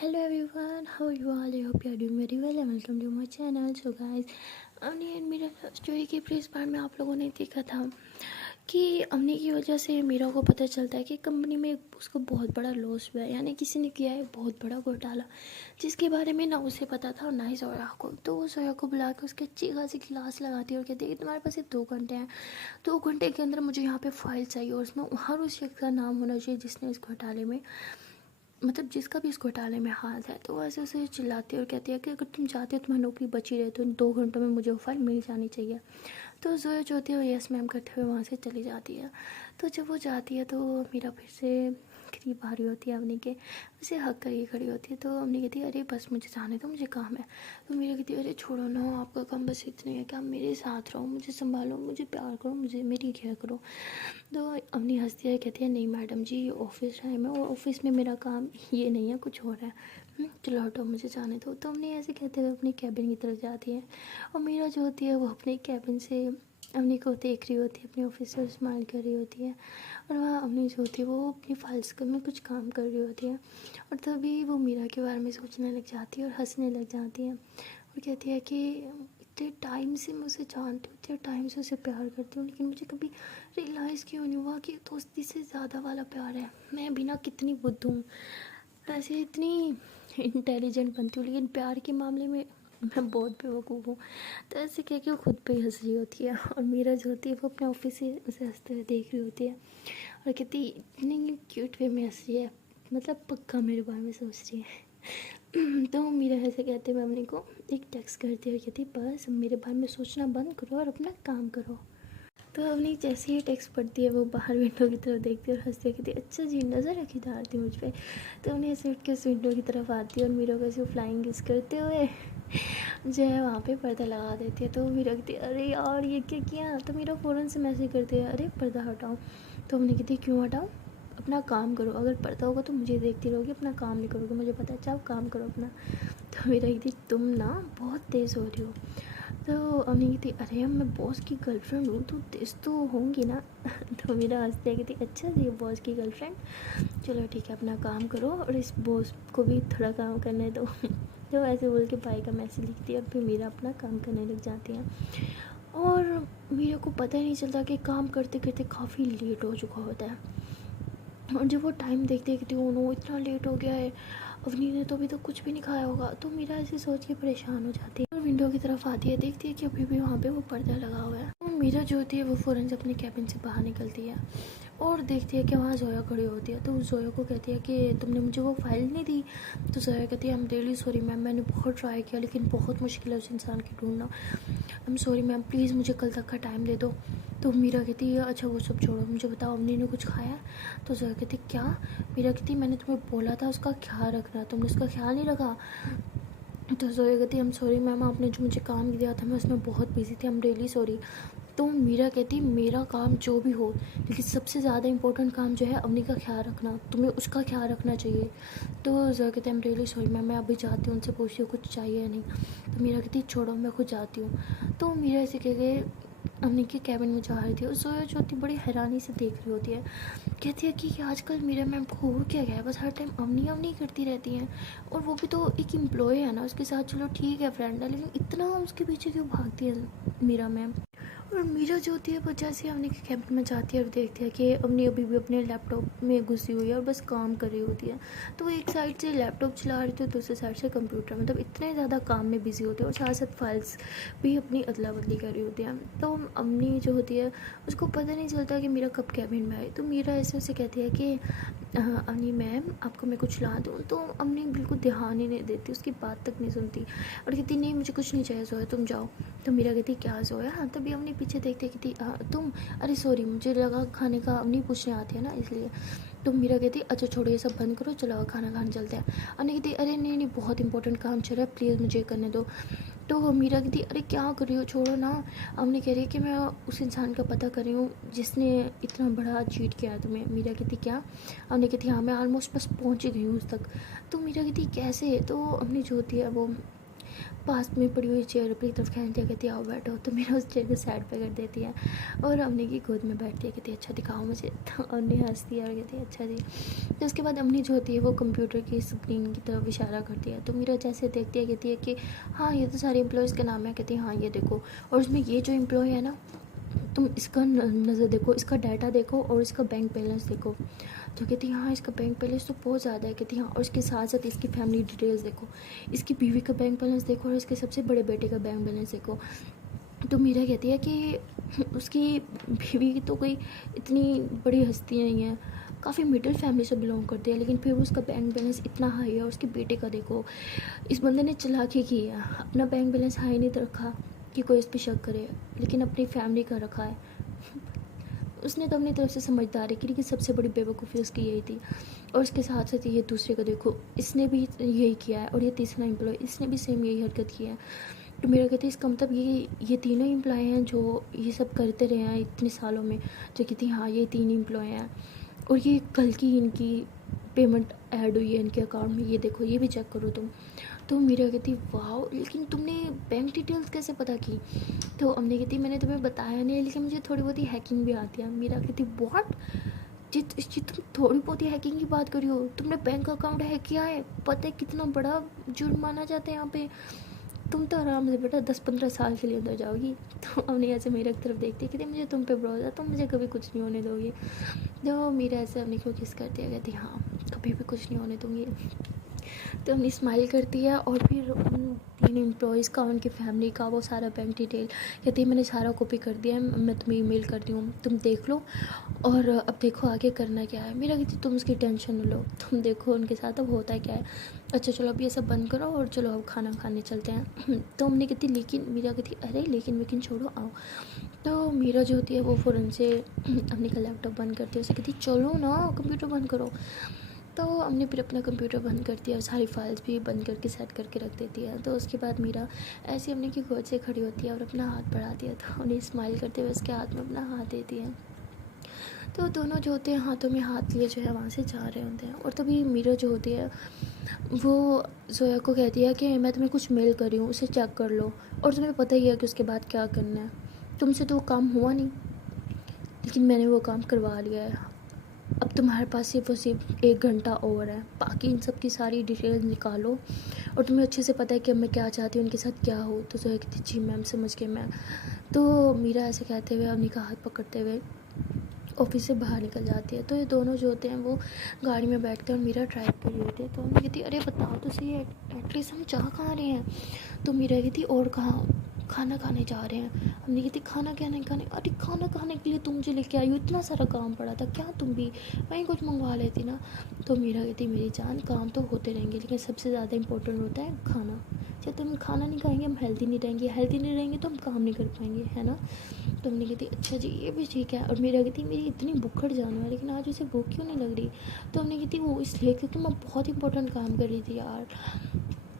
Hello everyone, how are you all? I hope you are doing very well and welcome to my channel. So guys, Amni and Meera story के previous part में आप लोगों ने देखा था कि अमनी की वजह से मीरा को पता चलता है कि कंपनी में उसको बहुत बड़ा लॉस हुआ है, यानी किसी ने किया है बहुत बड़ा घोटाला, जिसके बारे में ना उसे पता था और ना ही जोया को। तो वो जोया को बुला के उसके अच्छी खासी क्लास लगाती है और कहती है कि तुम्हारे पास सिर्फ 2 घंटे हैं, 2 घंटे के अंदर मुझे यहाँ पे फाइल चाहिए और उसमें हर उस शख्स का नाम होना चाहिए जिसने इस घोटाले में, मतलब जिसका भी इस घोटाले में हाथ है। तो वैसे उसे चिल्लाती है और कहती है कि अगर तुम चाहते हो तुम्हारी नौकरी बची रहे तो इन 2 घंटों में मुझे वो फाइल मिल जानी चाहिए। तो जोया जो होती है वो यस मैम करते हुए वहाँ से चली जाती है। तो जब वो जाती है तो मीरा फिर से करीब आ रही होती है अवनी के, उसे हक करके खड़ी होती है। तो अवनी कहती है अरे बस मुझे जाने दो, मुझे काम है। तो मीरा कहती है अरे छोड़ो ना, आपका काम बस इतना है कि आप मेरे साथ रहो, मुझे संभालो, मुझे प्यार करो, मुझे मेरी केयर करो। तो अवनी हंसती है, कहती है नहीं मैडम जी, ये ऑफिस टाइम है और ऑफिस में मेरा काम ये नहीं है, कुछ और है। चलो हटो, मुझे जाने दो। तो अवनी ऐसे कहते हुए अपनी कैबिन की तरफ जाती है और मीरा जो होती है वो अपने कैबिन से अवनी को देख रही होती है, अपने ऑफिस से स्माइल कर रही होती है। और वहाँ अवनी जो होती है वो अपनी फाइल्स में कुछ काम कर रही होती है और तभी वो मीरा के बारे में सोचने लग जाती है और हंसने लग जाती है और कहती है कि इतने टाइम से मैं उसे जानती हूँ, इतने टाइम से उसे प्यार करती हूँ, लेकिन मुझे कभी रियलाइज़ क्यों नहीं हुआ कि दोस्ती से ज़्यादा वाला प्यार है। मैं भी ना कितनी बुद्ध हूँ, ऐसे इतनी इंटेलिजेंट बनती हूँ, लेकिन प्यार के मामले में मैं बहुत बेवकूफ़ हूँ। तो ऐसे कह के वो खुद पे ही हंस रही होती है और मीरा जो होती है वो अपने ऑफिस से उसे हंसते हुए देख रही होती है और कहती इतनी क्यूट वे में हंस रही है, मतलब पक्का मेरे बारे में सोच रही है। तो मीरा ऐसे कहते हुए मम्मी को एक टेक्स्ट करती है और कहती बस मेरे बारे में सोचना बंद करो और अपना काम करो। तो अवनी जैसे ही टेक्स्ट पढ़ती है वो बाहर विंडो की तरफ देखती है और हंसती है, कहती अच्छा जी नज़र रखी डालती मुझ पर। तो उन्हें ऐसे उठ के उस विंडो की तरफ आती है और मीरा को ऐसे फ्लाइंग किस करते हुए जो है वहाँ पे पर्दा लगा देती है। तो मीरा कहती है अरे यार ये क्या किया। तो मीरा फ़ौरन से मैसेज करती है अरे पर्दा हटाओ। तो हमने कहती क्यों हटाओ, अपना काम करो, अगर पर्दा होगा तो मुझे देखती रहोगी, अपना काम नहीं करोगे, मुझे पता है, चाहो काम करो अपना। तो मेरा कहती तुम ना बहुत तेज़ हो रही हो। तो अवनी कहती अरे मैं बॉस की गर्लफ्रेंड हूँ तो तेज तो होंगी ना। तो मेरा हंसते कहती अच्छा जी बॉस की गर्लफ्रेंड, चलो ठीक है अपना काम करो और इस बॉस को भी थोड़ा काम करने दो। तो ऐसे बोल के भाई का मैसेज लिखती है और फिर मीरा अपना काम करने लग जाती है और मीरा को पता ही नहीं चलता कि काम करते करते काफ़ी लेट हो चुका होता है। और जब वो टाइम देखते कि ओ नो इतना लेट हो गया है, अवनी ने तो अभी तक कुछ भी नहीं खाया होगा। तो मीरा ऐसे सोच के परेशान हो जाती है और विंडो की तरफ आती है, देखती है कि अभी भी वहाँ पे वो पर्दा लगा हुआ है। और मीरा जो होती है वो फ़ौरन से अपने कैबिन से बाहर निकलती है और देखती है कि वहाँ जोया खड़ी होती है। तो जोया को कहती है कि तुमने मुझे वो फाइल नहीं दी। तो जोया कहती है I am really sorry ma'am, मैंने बहुत ट्राई किया लेकिन बहुत मुश्किल है उस इंसान की ढूंढना, I am sorry ma'am, please मुझे कल तक का टाइम दे दो। तो मीरा कहती है अच्छा वो सब छोड़ो, मुझे बताओ अवनी ने कुछ खाया। तो जोया कहती क्या। मीरा कहती मैंने तुम्हें बोला था उसका ख्याल रखना, तुमने उसका ख्याल नहीं रखा। तो जोया कहती आई एम सॉरी मैम, आपने जो मुझे काम दिया था मैं उसमें बहुत बिजी थी, आई एम रियली सॉरी। तो मीरा कहती मेरा काम जो भी हो, लेकिन सबसे ज़्यादा इंपॉर्टेंट काम जो है अवनी का ख्याल रखना, तुम्हें उसका ख्याल रखना चाहिए। तो जोया कहती है I am really sorry ma'am, मैं अभी जाती हूँ, उनसे पूछती हूँ कुछ चाहिए या नहीं। तो मीरा कहती छोड़ो मैं खुद जाती हूँ। तो मीरा ऐसे कह के अवनी के कैबिन में जा रही थी और जोया जो होती बड़ी हैरानी से देख रही होती है, कहती है कि आजकल मीरा मैम को हो क्या गया है, बस हर टाइम अवनी अवनी करती रहती हैं और वो भी तो एक एम्प्लॉय है ना उसके साथ, चलो ठीक है फ्रेंड है, लेकिन इतना उसके पीछे क्यों भागती है मीरा मैम। और मीरा जो होती है वो जैसे अवनी के कैबिन में जाती है और देखती है कि अवनी अभी भी अपने लैपटॉप में घुसी हुई है और बस काम कर रही होती है। तो वो एक साइड से लैपटॉप चला रही थी और दूसरी साइड से कंप्यूटर, मतलब इतने ज़्यादा काम में बिजी होती है और साथ साथ फाइल्स भी अपनी अदला बदली कर रही होती है। तो अवनी जो होती है उसको पता नहीं चलता कि मीरा कब कैबिन में आई। तो मीरा ऐसे उसे कहती है कि अवनी मैम आपको मैं कुछ ला दूँ। तो अवनी बिल्कुल ध्यान ही नहीं देती, उसकी बात तक नहीं सुनती और कहती नहीं मुझे कुछ नहीं चाहिए जोया, तुम जाओ। तो मीरा कहती क्या जोया। हाँ तभी अवनी पीछे देखते कहती तुम, अरे सॉरी मुझे लगा खाने का अवनी पूछने आती है ना इसलिए। तो मीरा कहती अच्छा छोड़ो ये सब बंद करो, चलो खाना खाने चलते हैं। अवनी कहती अरे नहीं नहीं बहुत इंपॉर्टेंट काम चल रहा है, प्लीज़ मुझे करने दो। तो मीरा कहती अरे क्या कर रही हो, छोड़ो ना। अवनी कह रही है कि मैं उस इंसान का पता कर रही हूँ जिसने इतना बड़ा चीट किया है तुम्हें। मीरा कहती क्या। अवनी कहती हाँ मैं ऑलमोस्ट बस पहुँच ही गई हूँ उस तक। तो मीरा कहती कैसे। तो अवनी जो होती है वो पास में पड़ी हुई चेयर अपनी तरफ खींचती है, कहती है आओ बैठो। तो मेरा उस चेयर को साइड पे कर देती है और अम्मी की गोद में बैठती है, कहती है अच्छा दिखाओ मुझे। तो अम्मी हंसती है और कहती है अच्छा जी। तो उसके बाद अम्मी जो होती है वो कंप्यूटर की स्क्रीन की तरफ इशारा करती है। तो मेरा जैसे देखती है, कहती है कि हाँ ये तो सारे एम्प्लॉयज़ के नाम है। कहती है हाँ ये देखो, और उसमें ये जो एम्प्लॉय है ना, तुम इसका नज़र देखो, इसका डाटा देखो और इसका बैंक बैलेंस देखो। तो कहती है हाँ इसका बैंक बैलेंस तो बहुत ज़्यादा है। कहती है हाँ, और इसके साथ साथ इसकी फैमिली डिटेल्स देखो, इसकी बीवी का बैंक बैलेंस देखो और इसके सबसे बड़े बेटे का बैंक बैलेंस देखो। तो मीरा कहती है कि उसकी बीवी की तो कोई इतनी बड़ी हस्ती नहीं है, काफ़ी मिडिल फैमिली से बिलोंग करती है, लेकिन फिर भी उसका बैंक बैलेंस इतना हाई है। और उसके बेटे का देखो, इस बंदे ने चालाकी की है, अपना बैंक बैलेंस हाई नहीं तो रखा कि कोई इस पर शक करे, लेकिन अपनी फैमिली का रखा है। उसने तो अपनी तरफ से समझदारी की, लेकिन सबसे बड़ी बेवकूफ़ी उसकी यही थी। और उसके साथ साथ ये दूसरे को देखो, इसने भी यही किया है, और ये तीसरा एम्प्लॉय, इसने भी सेम यही हरकत की है। तो मेरा कहते हैं इसका मतलब ये तीनों एम्प्लॉय हैं जो ये सब करते रहे हैं इतने सालों में। जो कहती हाँ ये 3 एम्प्लॉय हैं, और ये कल की इनकी पेमेंट ऐड हुई है इनके अकाउंट में, ये देखो ये भी चेक करो तुम। तो मीरा कहती वाह, लेकिन तुमने बैंक डिटेल्स कैसे पता की? तो हमने कहती मैंने तुम्हें बताया नहीं, लेकिन मुझे थोड़ी बहुत ही हैकिंग भी आती है। मीरा कहती व्हाट, तुम थोड़ी बहुत ही हैकिंग की बात करी हो, तुमने बैंक अकाउंट हैक किया है, पता है कितना बड़ा जुर्म माना जाता है यहाँ पे, तुम तो आराम से बेटा 10-15 साल के लिए अंदर जाओगी। तो हमने ऐसे मेरे तरफ देखती है, कहती मुझे तुम पे भरोसा है, तुम मुझे कभी कुछ नहीं होने दोगी। तो मेरा ऐसे अपने को किस करती है, कहती हाँ कभी भी कुछ नहीं होने दूँगी। तो अपनी स्माइल करती है और फिर उन 3 एम्प्लॉयज़ का, उनकी फैमिली का वो सारा बैंक डिटेल कहती है मैंने सारा कॉपी कर दिया है, मैं तुम्हें ईमेल कर दी हूँ, तुम देख लो और अब देखो आगे करना क्या है। मेरा कहती तुम उसकी टेंशन न लो, तुम देखो उनके साथ अब होता है क्या है। अच्छा चलो अब ये सब बंद करो और चलो अब खाना खाने चलते हैं। तो हमने कहती लेकिन, मीरा कहती अरे लेकिन छोड़ो आओ। तो मीरा जो होती है वो फ़ौरन से अपने का लैपटॉप बंद करती है, उसे कहती चलो ना कंप्यूटर बंद करो। तो हमने फिर अपना कंप्यूटर बंद कर दिया और सारी फाइल्स भी बंद करके सेट करके रख देती है। तो उसके बाद मीरा ऐसे हमने की गोद से खड़ी होती है और अपना हाथ बढ़ाती है, तो उन्हें स्माइल करते हुए उसके हाथ में अपना हाथ देती है। तो दोनों जो होते हैं हाथों में हाथ लिए जो है वहाँ से जा रहे होते हैं, और तभी मीरा जो होती है वो जोया को कहती है कि मैं तुम्हें कुछ मेल कर रही हूँ, उसे चेक कर लो, और तुम्हें पता ही है कि उसके बाद क्या करना है। तुमसे तो वो काम हुआ नहीं, लेकिन मैंने वो काम करवा लिया है। अब तुम्हारे पास सिर्फ 1 घंटा और है, बाकी इन सब की सारी डिटेल्स निकालो, और तुम्हें अच्छे से पता है कि अब मैं क्या चाहती हूँ, उनके साथ क्या हो। तो जोया कहती जी मैम समझ गए मैम। तो मीरा ऐसे कहते हुए अवनी का हाथ पकड़ते हुए ऑफिस से बाहर निकल जाती है। तो ये दोनों जो होते हैं वो गाड़ी में बैठते हैं और मीरा ड्राइव कर रही होती है। तो उन्हें कहती अरे बताओ तो सही, एटलीस्ट हम जा कहाँ रहे हैं? तो मीरा कहती और कहाँ, खाना खाने जा रहे हैं। हमने कहती खाना क्या नहीं खाने, अरे खाना खाने के लिए तुम मुझे लेके आई हो, इतना सारा काम पड़ा था, क्या तुम भी वहीं कुछ मंगवा लेती ना। तो मीरा कहती मेरी जान काम तो होते रहेंगे, लेकिन सबसे ज़्यादा इंपॉर्टेंट होता है खाना। जब तुम खाना नहीं खाएंगे हम हेल्दी नहीं रहेंगे, हेल्दी नहीं रहेंगे तो हम काम नहीं कर पाएंगे, है ना। तो हमने कहती अच्छा जी ये भी ठीक है। और मेरा कहती मेरी इतनी भूखड़ जान है, लेकिन आज उसे भूख क्यों नहीं लग रही? तो हमने कहती वो इसलिए क्योंकि मैं बहुत इंपॉर्टेंट काम कर रही थी यार।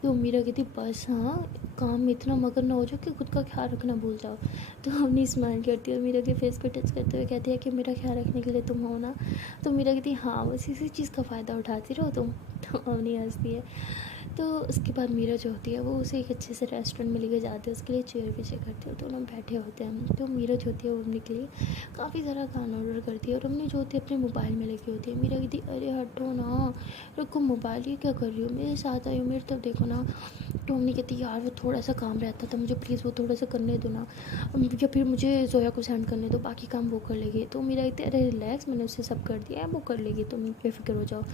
तो मीरा कहती बस हाँ, काम में इतना मगन ना हो जाओ कि खुद का ख्याल रखना भूल जाओ। तो हमने स्माइल करती है और मीरा के फेस को टच करते हुए कहती है कि मेरा ख्याल रखने के लिए तुम हो ना। तो मीरा कहती हाँ बस इसी चीज़ का फ़ायदा उठाती रहो तुम। तो हमने हंसती है। तो उसके बाद मीरा जो होती है वो उसे एक अच्छे से रेस्टोरेंट में लेके जाते हैं, उसके लिए चेयर पीछे करते हैं, तो दोनों बैठे होते हैं। तो मीरा जो होती है वो अपने के लिए काफ़ी सारा खाना ऑर्डर करती है, और हमने जो होती है अपने मोबाइल में लगी होती है। मीरा कहती अरे हटो ना, रुको मोबाइल ये क्या कर रही हो, मेरे साथ आई हो, मेरे तरफ देखो ना। तो हमने कहती यार वो थोड़ा सा काम रहता था, मुझे प्लीज़ वो थोड़ा सा करने दो ना, या फिर मुझे जोया को सेंड करने दो, बाकी काम वो कर लेगी। तो मेरा कहती अरे रिलैक्स, मैंने उससे सब कर दिया है, वो कर लेगी, तुम बेफिक्र हो जाओ।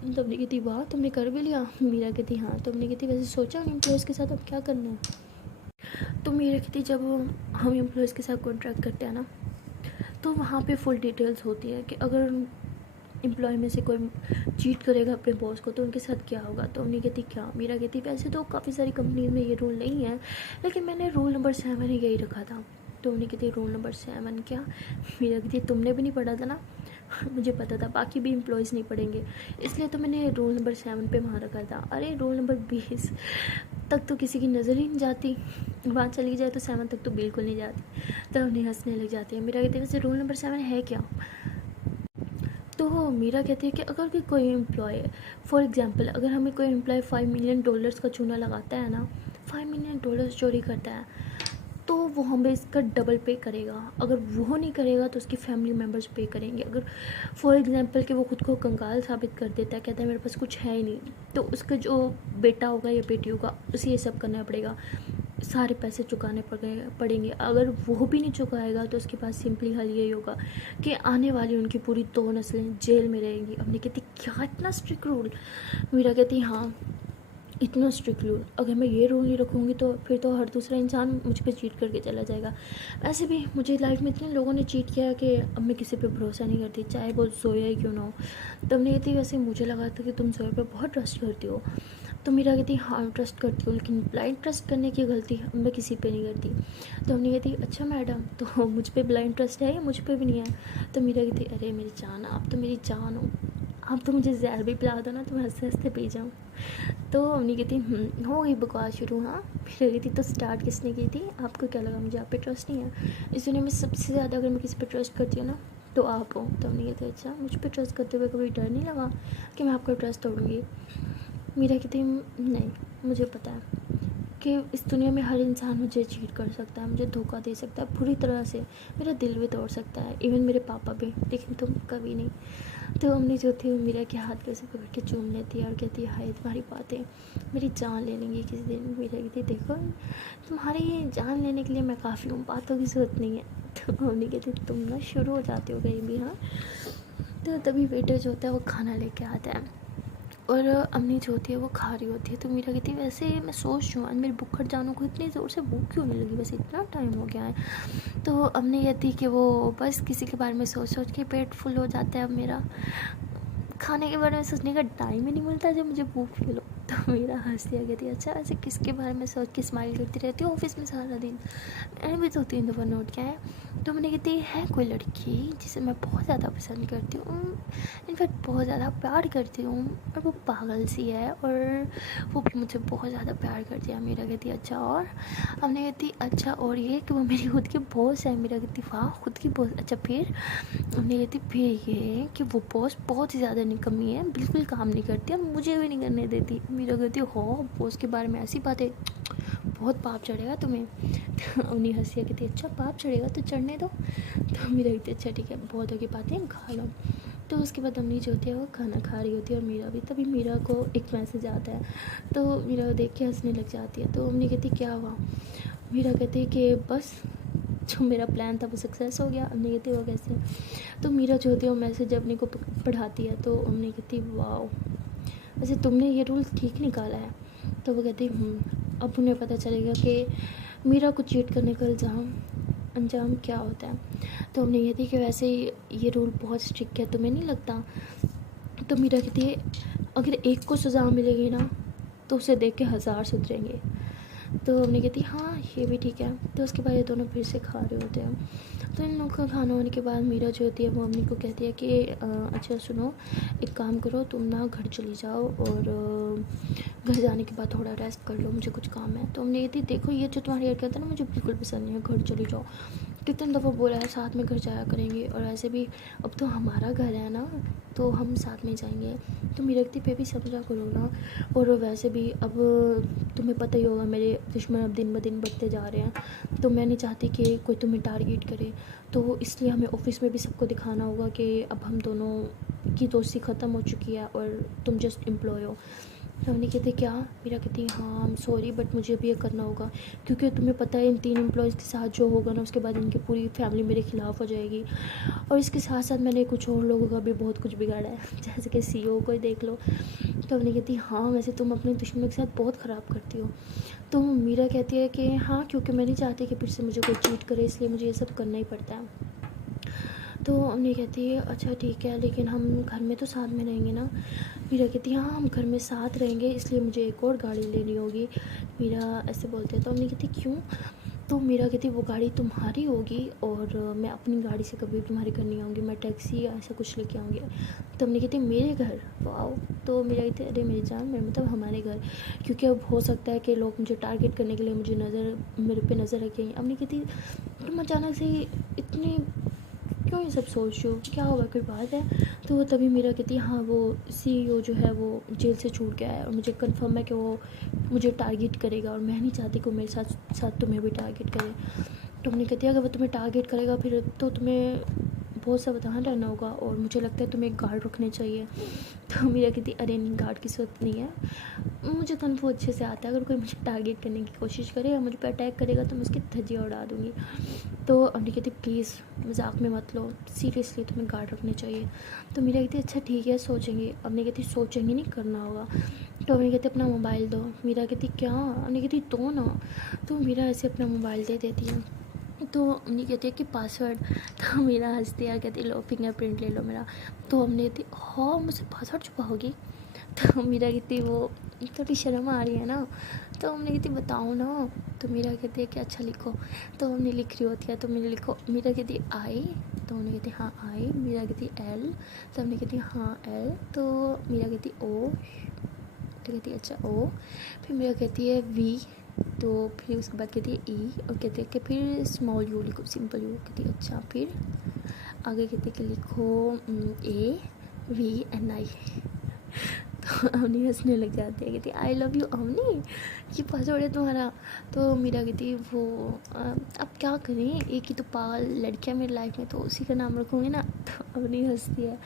तो हमने कहती वाह तुमने कर भी लिया? मीरा कहती हाँ। तो हमने कहती वैसे सोचा एम्प्लॉयज़ के साथ अब क्या करना है? तो मीरा कहती जब हम एम्प्लॉयज़ के साथ कॉन्ट्रैक्ट करते हैं ना, तो वहाँ पे फुल डिटेल्स होती है कि अगर एम्प्लॉय में से कोई चीट करेगा अपने बॉस को तो उनके साथ क्या होगा। तो हमने कहती क्या? मीरा कहती वैसे तो काफ़ी सारी कंपनीज में ये रूल नहीं है, लेकिन मैंने रूल नंबर 7 ही यही रखा था। तो हमने कहती रूल नंबर 7 क्या? मीरा कहती तुमने भी नहीं पढ़ा था ना? मुझे पता था बाकी भी एम्प्लॉयज़ नहीं पढ़ेंगे, इसलिए तो मैंने रोल नंबर 7 पे वहाँ रखा था। अरे रोल नंबर 20 तक तो किसी की नज़र ही नहीं जाती, वहाँ चली जाए तो 7 तक तो बिल्कुल नहीं जाती। तब उन्हें हंसने लग जाती है। मेरा कहते वैसे रोल नंबर 7 है क्या? तो मीरा कहती है कि अगर कि कोई एम्प्लॉय, फॉर एग्जांपल अगर हमें कोई एम्प्लॉय $5 मिलियन का चूना लगाता है ना, $5 मिलियन चोरी करता है, तो वो हमें इसका डबल पे करेगा। अगर वो नहीं करेगा तो उसकी फैमिली मेम्बर्स पे करेंगे। अगर फॉर एग्जांपल कि वो खुद को कंगाल साबित कर देता है, कहता है मेरे पास कुछ है ही नहीं, तो उसका जो बेटा होगा या बेटी होगा उसे ये सब करना पड़ेगा, सारे पैसे चुकाने पड़ेंगे। अगर वो भी नहीं चुकाएगा तो उसके पास सिंपली हल यही होगा कि आने वाली उनकी पूरी 2 नस्लें जेल में रहेंगी। हमने कहती क्या इतना स्ट्रिक्ट रूल? मीरा कहती हाँ इतना स्ट्रिक्ट रूल, अगर मैं ये रूल नहीं रखूँगी तो फिर तो हर दूसरा इंसान मुझ पे चीट करके चला जाएगा। ऐसे भी मुझे लाइफ में इतने लोगों ने चीट किया कि अब मैं किसी पे भरोसा नहीं करती, चाहे वो जोया ही क्यों ना हो। तब नहीं कहती वैसे मुझे लगा था कि तुम जोया पे बहुत ट्रस्ट करती हो। तो मीरा कहती हाँ ट्रस्ट करती हूँ, लेकिन ब्लाइंड ट्रस्ट करने की गलती मैं किसी पे नहीं करती। तो हमने कहती अच्छा मैडम, तो मुझ पे ब्लाइंड ट्रस्ट है या मुझ पे भी नहीं है? तो मीरा कहती अरे मेरी जान, आप तो मेरी जान हो, आप तो मुझे जहर भी पिला दो ना तो मैं हंसते हंसते पी जाऊँ। तो अम्मी कहती हो गई बकवास शुरू। हाँ फिर कहती तो स्टार्ट किसने की थी? आपको क्या लगा मुझे आप पे ट्रस्ट नहीं है? इस दुनिया में सबसे ज़्यादा अगर मैं किसी पे ट्रस्ट करती हूँ ना तो आप हो। तो अम्मी कहती अच्छा मुझ पे ट्रस्ट करते हुए कभी डर नहीं लगा कि मैं आपका ट्रस्ट तोड़ूंगी? मीरा कहती नहीं, मुझे पता है कि इस दुनिया में हर इंसान मुझे चीट कर सकता है, मुझे धोखा दे सकता है पूरी तरह से, मेरा दिल भी तोड़ सकता है, इवन मेरे पापा भी, लेकिन तुम कभी नहीं। तो अम्मी जो थी वो मीरा के हाथ पे से पकड़ के चूम लेती है और कहती है हाय तुम्हारी बातें मेरी जान ले लेंगी किसी दिन। मीरा कहती देखो तुम्हारी जान लेने के लिए मैं काफ़ी हूँ, बातों की ज़रूरत नहीं है। तो अम्मी कहती तुम ना शुरू हो जाती हो कहीं भी। हाँ तो तभी वेटर जो होता है वो खाना लेके आता है और अम्मी जो होती है वो खा रही होती है। तो मीरा कहती है वैसे मैं सोच रही हूँ आज मेरी बुक्खड़ जानू को इतनी ज़ोर से भूख क्यों नहीं लगी, बस इतना टाइम हो गया है। तो अम्मी कहती कि वो बस किसी के बारे में सोच सोच के पेट फुल हो जाता है। अब मेरा खाने के बारे में सोचने का टाइम ही नहीं मिलता जब मुझे भूख फील हो। तो मेरा हंस दिया कहती अच्छा ऐसे किसके बारे में सोच के स्माइल करती रहती हो ऑफिस में सारा दिन? मैंने भी 2-3 दफ़ा नोट किया है। तो मैंने कहती है कोई लड़की जिसे मैं बहुत ज़्यादा पसंद करती हूँ, इनफैक्ट बहुत ज़्यादा प्यार करती हूँ, और वो पागल सी है और वो भी मुझे बहुत ज़्यादा प्यार करती है। मेरा कहती अच्छा और? हमने कहती अच्छा और ये कि वो मेरी खुद की बॉस है। मेरा कहती वाह खुद की बॉस, अच्छा फिर? हमने कहती फिर ये कि वो बॉस बहुत ही ज़्यादा निकम्मी है, बिल्कुल काम नहीं करती और मुझे भी नहीं करने देती। मेरा कहती हो बॉस के बारे में ऐसी बातें, बहुत पाप चढ़ेगा तुम्हें। तो उन्हीं हंसिया कहती अच्छा पाप चढ़ेगा तो चढ़ने दो। तो मेरा कहती अच्छा ठीक है बहुत होगी बातें खा लो। तो उसके बाद अम्मी जो होती है वो खाना खा रही होती है और मीरा भी। तभी मीरा को एक मैसेज आता है तो मीरा को देख के हंसने लग जाती है। तो अम्मी कहती क्या हुआ? मीरा कहती कि बस जो मेरा प्लान था वो सक्सेस हो गया। अम्मी कहती वो कैसे? तो मीरा जो होती है वो मैसेज अपने को पढ़ाती है। तो अम्मी कहती वाह वैसे तुमने ये रूल ठीक निकाला है। तो वो कहती अब उन्हें पता चलेगा कि मीरा को चीट करने का अंजाम क्या होता है। तो हमने ये थी कि वैसे ये रूल बहुत स्ट्रिक्ट है, तुम्हें नहीं लगता? तो मीरा कहती है अगर एक को सज़ा मिलेगी ना तो उसे देख के 1000 सुधरेंगे। तो हमने कहती हाँ ये भी ठीक है। तो उसके बाद ये दोनों फिर से खा रहे होते हैं। तो इन लोगों का खाना होने के बाद मीरा जो होती है वो अम्मी को कहती है कि अच्छा सुनो एक काम करो तुम ना घर चली जाओ और घर जाने के बाद थोड़ा रेस्ट कर लो, मुझे कुछ काम है। तो हमने कहती देखो ये जो तुम्हारी हरकत है ना मुझे बिल्कुल पसंद नहीं है, घर चली जाओ। कितने दफ़ा बोला है साथ में घर जाया करेंगे और ऐसे भी अब तो हमारा घर है ना तो हम साथ में जाएंगे। तो मेरी रखती पे भी समझा करो ना। और वैसे भी अब तुम्हें पता ही होगा मेरे दुश्मन अब दिन ब दिन बढ़ते जा रहे हैं, तो मैं नहीं चाहती कि कोई तुम्हें टारगेट करे। तो इसलिए हमें ऑफिस में भी सबको दिखाना होगा कि अब हम दोनों की दोस्ती ख़त्म हो चुकी है और तुम जस्ट एम्प्लॉय हो। तो हमने कहते क्या? मेरा कहती हाँ आई एम सॉरी बट मुझे भी ये करना होगा, क्योंकि तुम्हें पता है इन 3 एम्प्लॉयज़ के साथ जो होगा ना उसके बाद इनकी पूरी फैमिली मेरे ख़िलाफ़ हो जाएगी। और इसके साथ साथ मैंने कुछ और लोगों का भी बहुत कुछ बिगाड़ा है, जैसे कि CEO को ही देख लो। तो हमने कहती हाँ वैसे तुम अपने दुश्मन के साथ बहुत ख़राब करती हो। तो मीरा कहती है कि हाँ क्योंकि मैं नहीं चाहती कि फिर से मुझे कोई चीट करे, इसलिए मुझे ये सब करना ही पड़ता है। तो अम्मी कहती है अच्छा ठीक है लेकिन हम घर में तो साथ में रहेंगे ना। मीरा कहती है हाँ हम घर में साथ रहेंगे इसलिए मुझे एक और गाड़ी लेनी होगी। मीरा ऐसे बोलते हैं तो अम्मी कहती क्यों? तो मीरा कहती वो गाड़ी तुम्हारी होगी और मैं अपनी गाड़ी से कभी तुम्हारे घर नहीं आऊँगी, मैं टैक्सी या ऐसा कुछ लेके आऊँगी। तो अम्मी कहती मेरे घर? वाओ। तो मेरा कहती अरे मेरी जान मेरे मतलब हमारे घर, क्योंकि अब हो सकता है कि लोग मुझे टारगेट करने के लिए मेरे पे नज़र रखें। अम्मी कहती तुम अचानक से इतनी क्यों ये सब सोच रहे हो, क्या होगा, कोई बात है? तो तभी मीरा कहती है हाँ वो CEO जो है वो जेल से छूट गया है और मुझे कंफर्म है कि वो मुझे टारगेट करेगा और मैं नहीं चाहती कि मेरे साथ साथ तुम्हें भी टारगेट करे। तो हमने कहती है अगर वो तुम्हें टारगेट करेगा फिर तो तुम्हें बहुत सावधान रहना होगा और मुझे लगता है तुम्हें गार्ड रखने चाहिए। तो मीरा कहती अरे नहीं, गार्ड की जरूरत नहीं है, मुझे कन्फर्म अच्छे से आता है, अगर कोई मुझे टारगेट करने की कोशिश करे या मुझे पे अटैक करेगा तो मैं उसकी धज्जियाँ उड़ा दूँगी। तो अम्मी कहती प्लीज़ मजाक में मत लो, सीरियसली तुम्हें गार्ड रखने चाहिए। तो मीरा कहती अच्छा ठीक है सोचेंगे। अम्मी कहती सोचेंगे नहीं, करना होगा। तो अम्मी कहती अपना मोबाइल दो। मीरा कहती क्या? अम्मी कहती दो ना। तो मीरा ऐसे अपना मोबाइल दे देती है। तो अम्मी कहती है कि पासवर्ड। तो मेरा हंसती है, कहती लो फिंगरप्रिंट ले लो मेरा। तो हमने कहती हाँ मुझसे पासवर्ड छुपाओगी? तो मीरा कहती वो थोड़ी शर्म आ रही है ना। तो हमने कहती बताओ ना। तो मीरा कहती है कि अच्छा लिखो। तो हमने लिख रही होती है तो मैंने लिखो। मीरा कहती आई। तो हमने कहती हाँ आई। मीरा कहती एल। तो हमने कहती हाँ एल। तो मीरा कहती ओ। तो कहती अच्छा ओ। फिर मीरा कहती है वी। तो फिर उसके बाद कहती है ई और कहती है कि फिर स्मॉल यू लिखो, सिंपल यू। कहती है अच्छा। फिर आगे कहती है कि लिखो AVNI। तो अवनी हंसने लग जाती है, कहती आई लव यू अवनी, ये पासवर्ड है तुम्हारा। तो मीरा कहती वो अब क्या करें, एक ही तो पागल लड़कियाँ मेरी लाइफ में, तो उसी का नाम रखूँगी ना। तो अवनी हंसती है।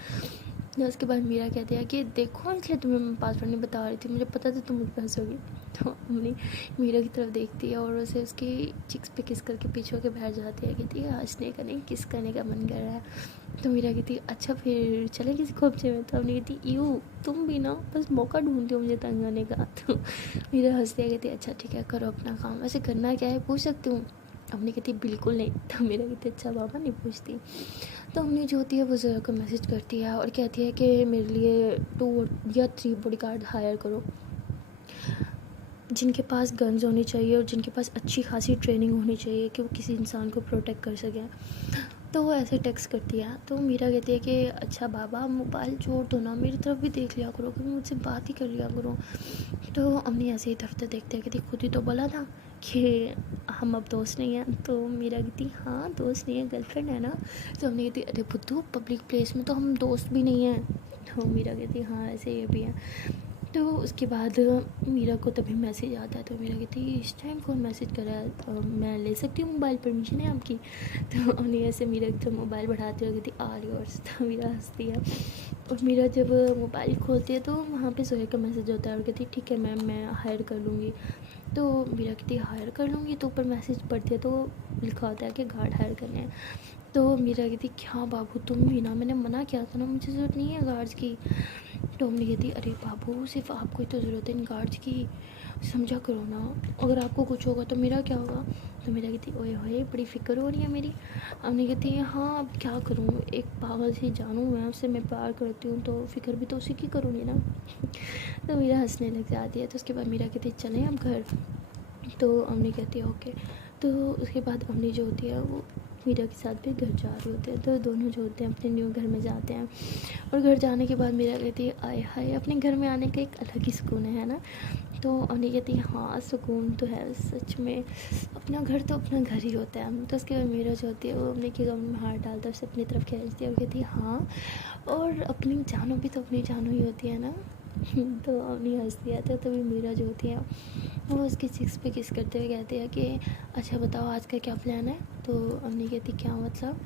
तो उसके बाद मीरा कहती है कि देखो इसलिए तुम्हें मैं पासवर्ड नहीं बता रही थी, मुझे पता था तुम मुझ पर हंसोगी। तो अवनी मीरा की तरफ देखती है और उसे उसकी चिक्स पे किस करके पीछे होकर बैठ जाती है। कहती है हंसने का नहीं, किस करने का मन कर रहा है। तो मीरा कहती अच्छा फिर चले किसी खोपचे में। तो हमने कहती यू तुम भी ना बस मौका ढूंढती हो मुझे तंग करने का। तो मीरा हंसती है, कहती अच्छा ठीक है करो अपना काम, वैसे करना क्या है पूछ सकती हूँ? हमने कहती बिल्कुल नहीं। तो मेरा कहती अच्छा बाबा नहीं पूछती। तो हमने जो होती है वो ज़रा को मैसेज करती है और कहती है कि मेरे लिए 2 या 3 बॉडीगार्ड हायर करो, जिनके पास गन्स होनी चाहिए और जिनके पास अच्छी खासी ट्रेनिंग होनी चाहिए कि वो किसी इंसान को प्रोटेक्ट कर सकें। तो वो ऐसे टेक्स्ट करती है। तो मीरा कहती है कि अच्छा बाबा मोबाइल छोड़ दो ना, मेरी तरफ भी देख लिया करो, कभी मुझसे बात ही कर लिया करो। तो अम्मी ऐसे ही तरफ देखते हैं, कहती खुद ही तो बोला था कि हम अब दोस्त नहीं हैं। तो मीरा कहती हाँ दोस्त नहीं है, गर्लफ्रेंड है ना। तो हमने कहती अरे बुद्धू पब्लिक प्लेस में तो हम दोस्त भी नहीं हैं। तो मीरा कहती हाँ ऐसे ये भी है। तो उसके बाद मीरा को तभी मैसेज आता है। तो मीरा कहती इस टाइम कौन मैसेज कर रहा है, मैं ले सकती हूँ मोबाइल, परमिशन है आपकी? तो हमने ऐसे मीरा एकदम मोबाइल बढ़ाते हुए कहती आर योर्स। तो मीरा हंसती है और मीरा जब मोबाइल खोलती है तो वहाँ पे सोहे का मैसेज होता है और कहती ठीक है मैम मैं हायर कर लूँगी। तो मीरा कहती हायर कर लूँगी, तो ऊपर मैसेज पढ़ती है तो लिखा होता है कि गार्ड हायर करने हैं। तो मीरा कहती क्या बाबू तुम भी ना, मैंने मना किया था ना, मुझे ज़रूरत नहीं है गार्ड्स की। तो हमने कहती अरे बाबू सिर्फ आपको ही तो ज़रूरत है इन गार्ड्स की, समझा करो ना, अगर आपको कुछ होगा तो मेरा क्या होगा? तो मेरा कहती ओए होए बड़ी फ़िक्र हो रही है मेरी। हमने कहती है हाँ अब क्या करूँ, एक पागल सी जानू मैं, उससे मैं प्यार करती हूँ तो फ़िक्र भी तो उसी की करूँगी ना। तो मेरा हंसने लग जाती है। तो उसके बाद मेरा कहती चलें अब घर। तो अम्मी कहती है ओके। तो उसके बाद अम्मी जो होती है वो मीरा के साथ भी घर जा रहे होते हैं। तो दोनों जो होते हैं अपने न्यू घर में जाते हैं और घर जाने के बाद मीरा कहती है आय हाय अपने घर में आने का एक अलग ही सुकून है ना। तो अम्मी कहती है हाँ सुकून तो है सच में, अपना घर तो अपना घर ही होता है। तो उसके बाद मीरा जो होती है वो अम्मी के गम में हाथ डालता है, उसे अपनी तरफ खींचती है और कहती है हाँ और अपनी जानू भी तो अपनी जानू ही होती है ना। तो अम्मी हंसती है। तो तभी मीरा जो होती है वो उसकी चिक्स पे किस करते हुए कहती है कि अच्छा बताओ आज का क्या प्लान है? तो अम्मी कहती क्या मतलब?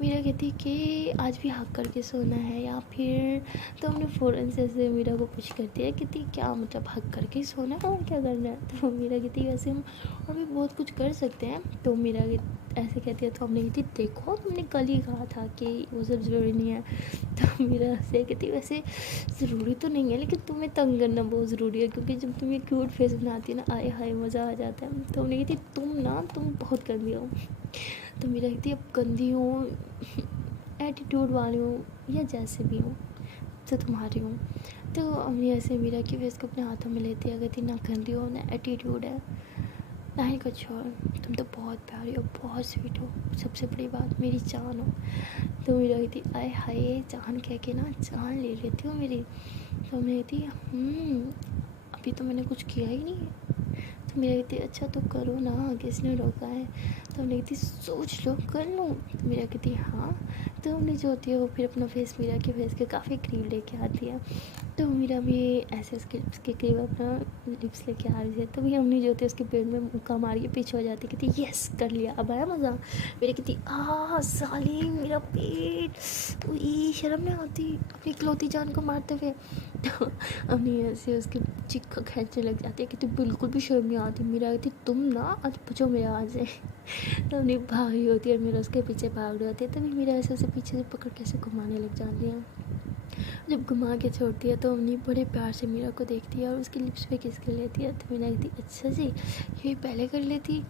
मीरा कहती कि आज भी हक करके सोना है या फिर? तो हमने फ़ौरन से ऐसे मीरा को पुश करती है, कहती क्या मतलब हक करके सोना है और क्या करना है? तो मीरा कहती वैसे हम और भी बहुत कुछ कर सकते हैं। तो मीरा ऐसे कहती है। तो हमने कहती देखो तुमने कल ही कहा था कि वो सब ज़रूरी नहीं है। तो मीरा से कहती वैसे ज़रूरी तो नहीं है लेकिन तुम्हें तंग करना बहुत ज़रूरी है, क्योंकि जब तुम ये क्यूट फेस बनाती है ना आए हाय मज़ा आ जाता है। तो हमने कहती तुम बहुत गंदी हो। तो मेरा कहती अब गंदी हूँ एटीट्यूड वाली हूँ या जैसे भी हूँ तो तुम्हारी हूँ। तो हमने ऐसे मीरा की फेस को अपने हाथों में लेती है, कहती ना गंदी हो ना एटीट्यूड है ना ही कुछ और, तुम तो बहुत प्यारी हो बहुत स्वीट हो, सबसे बड़ी बात मेरी जान हो। तो मेरा कहती आए हाय जान कह के ना जान ले लेती हो मेरी। तो मैं कहती अभी तो मैंने कुछ किया ही नहीं है। तो मेरा कहती अच्छा तो करो ना, किसने रोका है? तो मैं कहती सोच लो कर लो। तो मेरा कहती हाँ तो अम्मी जो होती है वो फिर अपना फेस मीरा के फेस के काफ़ी करीब लेके आती है। तो मीरा भी ऐसे उसके लिप्स के करीब अपना लिप्स लेके आ रही है। तो भी अम्मी जो होती है उसके पेट में मुक्का मार के पीछे हो जाती है, कहती यस कर लिया, अब आया मज़ा। मेरे कहती साली मेरा पेट, तो ये शर्म नहीं आती अपनी इकलौती जान को मारते हुए। तो अम्मी ऐसे उसके चिक को खींचने लग जाती है कि तुम बिल्कुल भी शर्म नहीं आती। मेरा कहती तुम ना आज बचो मेरे आज से। तो अपनी भाग रही होती है और मेरा उसके पीछे भाग रही होती है। तभी मेरा ऐसे उसे पीछे से पकड़ के ऐसे घुमाने लग जाती है। जब घुमा के छोड़ती है तो अम्मी बड़े प्यार से मीरा को देखती है और उसकी लिप्स पे किस कर लेती है। तो मीरा कहती अच्छा जी ये पहले कर लेती।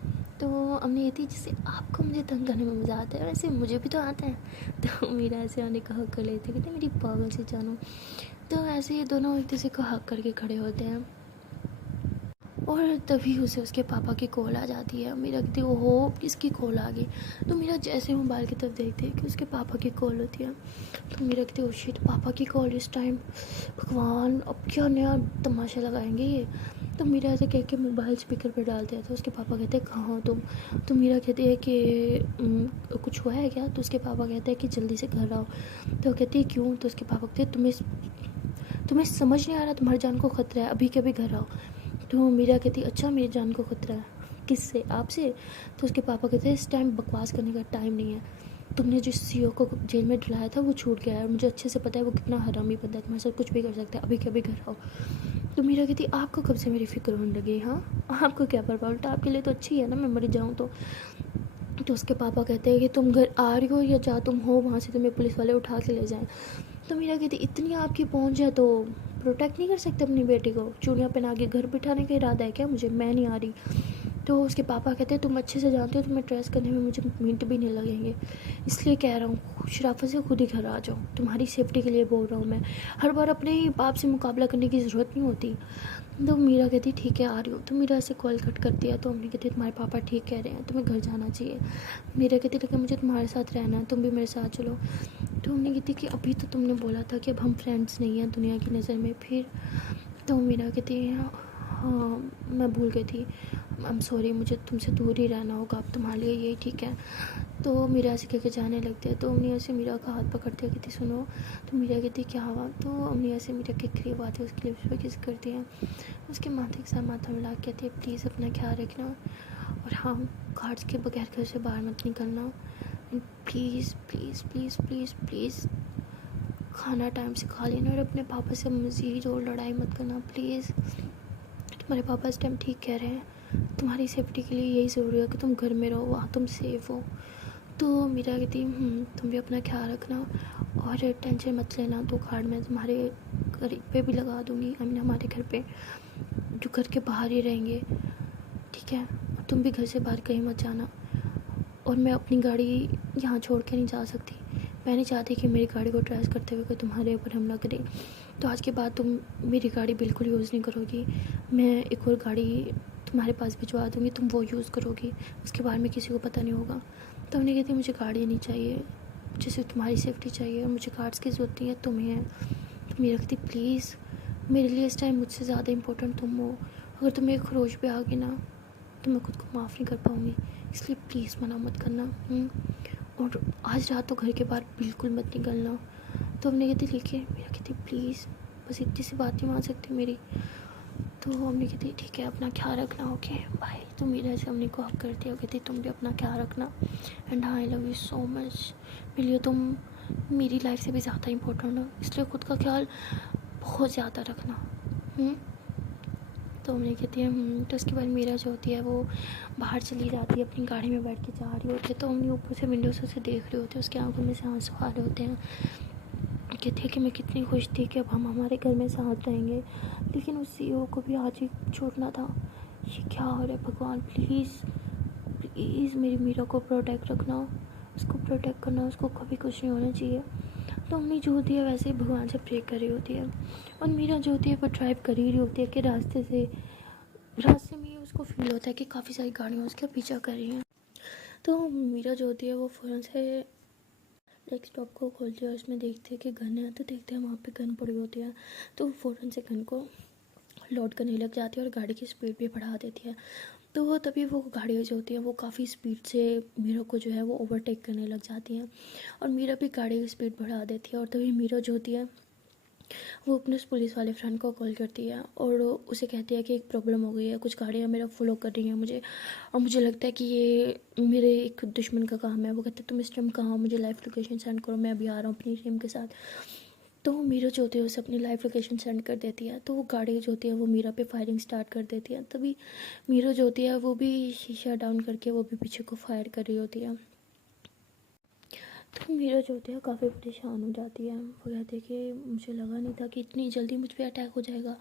तो अम्मी कहती जैसे आपको मुझे तंग करने में मज़ा आता है वैसे मुझे भी तो आता है। तो मीरा ऐसे आने का हक कर लेती है, कहती मेरी पागल से जानो। तो ऐसे ये दोनों एक दूसरे को हक करके खड़े होते हैं और तभी उसे उसके पापा की कॉल आ जाती है। मीरा कहती ओहो किसकी कॉल आ गई। तो मीरा जैसे मोबाइल की तरफ देखती है कि उसके पापा की कॉल होती है। तो मीरा कहती ओ शिट पापा की कॉल इस टाइम, भगवान अब क्या नया तमाशा लगाएंगे ये। तो मीरा ऐसे कह के मोबाइल स्पीकर पर डालते हैं। तो उसके पापा कहते हैं कहाँ हो तुम। तो मीरा कहती है कि कुछ हुआ है क्या। तो उसके पापा कहते हैं कि जल्दी से घर आओ। तो कहती है क्यों। तो उसके पापा कहते हैं तुम्हें समझ नहीं आ रहा, तुम्हारी जान को खतरा है, अभी के अभी घर आओ। तो मीरा कहती अच्छा मेरी जान को खतरा है किससे, आपसे। तो उसके पापा कहते हैं इस टाइम बकवास करने का टाइम नहीं है, तुमने जिस सीओ को जेल में डलाया था वो छूट गया है, मुझे अच्छे से पता है वो कितना हरामी बंदा है, तुम्हारे साथ कुछ भी कर सकता है, अभी के अभी घर आओ। तो मीरा कहती आपको कब से मेरी फिक्र होने लगी। हाँ आपको क्या परवाह, उल्टा आपके लिए तो अच्छी है ना मैं मर जाऊँ तो। तो उसके पापा कहते हैं कि तुम घर आ रही हो या जा तुम हो वहाँ से तुम्हें पुलिस वाले उठा के ले जाएं। तो मीरा कहती इतनी आपकी पहुँच है तो प्रोटेक्ट नहीं कर सकते अपनी बेटी को, चूड़ियाँ पहना के घर बिठाने का इरादा है क्या मुझे, मैं नहीं आ रही। तो उसके पापा कहते हैं तुम अच्छे से जानते हो तुम्हें ट्रेस करने में मुझे मिनट भी नहीं लगेंगे, इसलिए कह रहा हूँ शराफत से खुद ही घर आ जाओ, तुम्हारी सेफ्टी के लिए बोल रहा हूँ मैं, हर बार अपने ही बाप से मुकाबला करने की ज़रूरत नहीं होती। तो मीरा कहती ठीक है आ रही हूँ। तो मीरा से कॉल कट करती है। तो मम्मी कहती तुम्हारे पापा ठीक कह रहे हैं तुम्हें घर जाना चाहिए। मीरा कहती लेकिन मुझे तुम्हारे साथ रहना है, तुम भी मेरे साथ चलो। तो मम्मी कहती कि अभी तो तुमने बोला था कि अब हम फ्रेंड्स नहीं हैं दुनिया की नज़र में, फिर। तो मीरा कहती है हाँ मैं भूल गई थी, आई एम सॉरी, मुझे तुमसे दूर ही रहना होगा अब तुम्हारे लिए, यही ठीक है। तो मीरा ऐसे कह के जाने लगते हैं। तो अम्मी ऐसे मीरा का हाथ पकड़ते हैं, कहती सुनो। तो मीरा कहती क्या हुआ। तो अम्मी ऐसे मीरा के करीब आती है, उसके लिप्स पे किस करती हैं, उसके माथे के साथ माथा मिला के कहती है प्लीज़ अपना ख्याल रखना और हाँ कार्ड्स के बगैर घर से बाहर मत निकलना, please please please please please खाना टाइम से खा लेना और अपने पापा से मज़ीद और लड़ाई मत करना प्लीज़। तुम्हारे पापा इस टाइम ठीक कह रहे हैं, तुम्हारी सेफ्टी के लिए यही ज़रूरी है कि तुम घर में रहो, वहाँ तुम सेफ़ हो। तो मीरा कहती तुम भी अपना ख्याल रखना और टेंशन मत लेना, तो कार्ड मैं तुम्हारे घर पे भी लगा दूँगी, आई मीन हमारे घर पे जो घर के बाहर ही रहेंगे, ठीक है। तुम भी घर से बाहर कहीं मत जाना और मैं अपनी गाड़ी यहाँ छोड़ के नहीं जा सकती, मैं नहीं चाहती कि मेरी गाड़ी को ट्रेस करते हुए कोई तुम्हारे ऊपर हमला करे। तो आज के बाद तुम मेरी गाड़ी बिल्कुल यूज़ नहीं करोगी, मैं एक और गाड़ी तुम्हारे पास भिजवा दूँगी, तुम वो यूज़ करोगी, उसके बारे में किसी को पता नहीं होगा। तो हमने कहती मुझे गाड़ी नहीं चाहिए, मुझे सिर्फ तुम्हारी सेफ्टी चाहिए और मुझे कार्ड्स की ज़रूरत नहीं है, तुम्हें है। तो मेरा कहती प्लीज़ मेरे लिए इस टाइम मुझसे ज़्यादा इंपॉर्टेंट तुम हो, अगर तुम्हें एक खरोच पे आ गई ना तो मैं खुद को माफ़ नहीं कर पाऊँगी, इसलिए प्लीज़ मना मत करना। और आज रात तो घर के बाहर बिल्कुल मत निकलना। तो हमने कहती लेके मेरा कहती प्लीज़ बस इतनी सी बात नहीं मान सकती मेरी। तो हमने कहती ठीक है अपना ख्याल रखना, ओके बाय। तो मेरा ऐसे हमने को हक करती है, कहती तुम भी अपना ख्याल रखना and I love you so much, मेरे लिए तुम मेरी लाइफ से भी ज़्यादा इम्पोर्टेंट हो, इसलिए खुद का ख्याल बहुत ज़्यादा रखना। तो हमने कहती है तो उसके बाद मीरा जो होती है वो बाहर चली जाती है, अपनी गाड़ी में बैठ के जा रही होती है। तो हमने ऊपर से विंडो से उसे देख रहे होते हैं, उसकी आंखों में से आंसू आ रहे होते हैं। कहती है कि मैं कितनी खुश थी कि अब हम हमारे घर में साथ रहेंगे, लेकिन उस सीईओ को भी आज ही छोड़ना था, ये क्या हो रहा है भगवान, प्लीज़ प्लीज़ मेरी मीरा को प्रोटेक्ट रखना, उसको प्रोटेक्ट करना, उसको कभी कुछ नहीं होना चाहिए। तो अम्मी जो होती है वैसे ही भगवान से प्रे कर रही होती है और मीरा जो होती है वो ड्राइव कर ही रही होती है कि रास्ते में उसको फील होता है कि काफ़ी सारी गाड़ियाँ उसका पीछा कर रही हैं। तो मीरा जो होती है वो फ़ौरन से डेस्कटॉप को खोलती है और उसमें देखती है कि गन है। तो देखते हैं वहाँ पे गन पड़ी होती है, तो फ़ौरन से गन को लोड करने लग जाती है और गाड़ी की स्पीड भी बढ़ा देती है। तो तभी वो गाड़ियाँ जो होती हैं वो काफ़ी स्पीड से मीरा को जो है वो ओवरटेक करने लग जाती हैं, और मीरा भी गाड़ी की स्पीड बढ़ा देती है। और तभी मीरा जो होती है वो अपने उस पुलिस वाले फ्रेंड को कॉल करती है और उसे कहती है कि एक प्रॉब्लम हो गई है, कुछ गाड़ियाँ मेरा फॉलो कर रही हैं मुझे, और मुझे लगता है कि ये मेरे एक दुश्मन का काम है। वो कहते हैं तुम इस टाइम कहाँ हो, मुझे लाइव लोकेशन सेंड करो, मैं अभी आ रहा हूँ अपनी टीम के साथ। तो मीरा जो होती है उसे अपनी लाइव लोकेशन सेंड कर देती है। तो वो गाड़ी जो होती है वो मीरा पे फायरिंग स्टार्ट कर देती है। तभी मीरा जो होती है वो भी शीशा डाउन करके वो भी पीछे को फायर कर रही होती है। तो मीरा जो होती है काफ़ी परेशान हो जाती है। वो कहती है कि मुझे लगा नहीं था कि इतनी जल्दी मुझ पे अटैक हो जाएगा।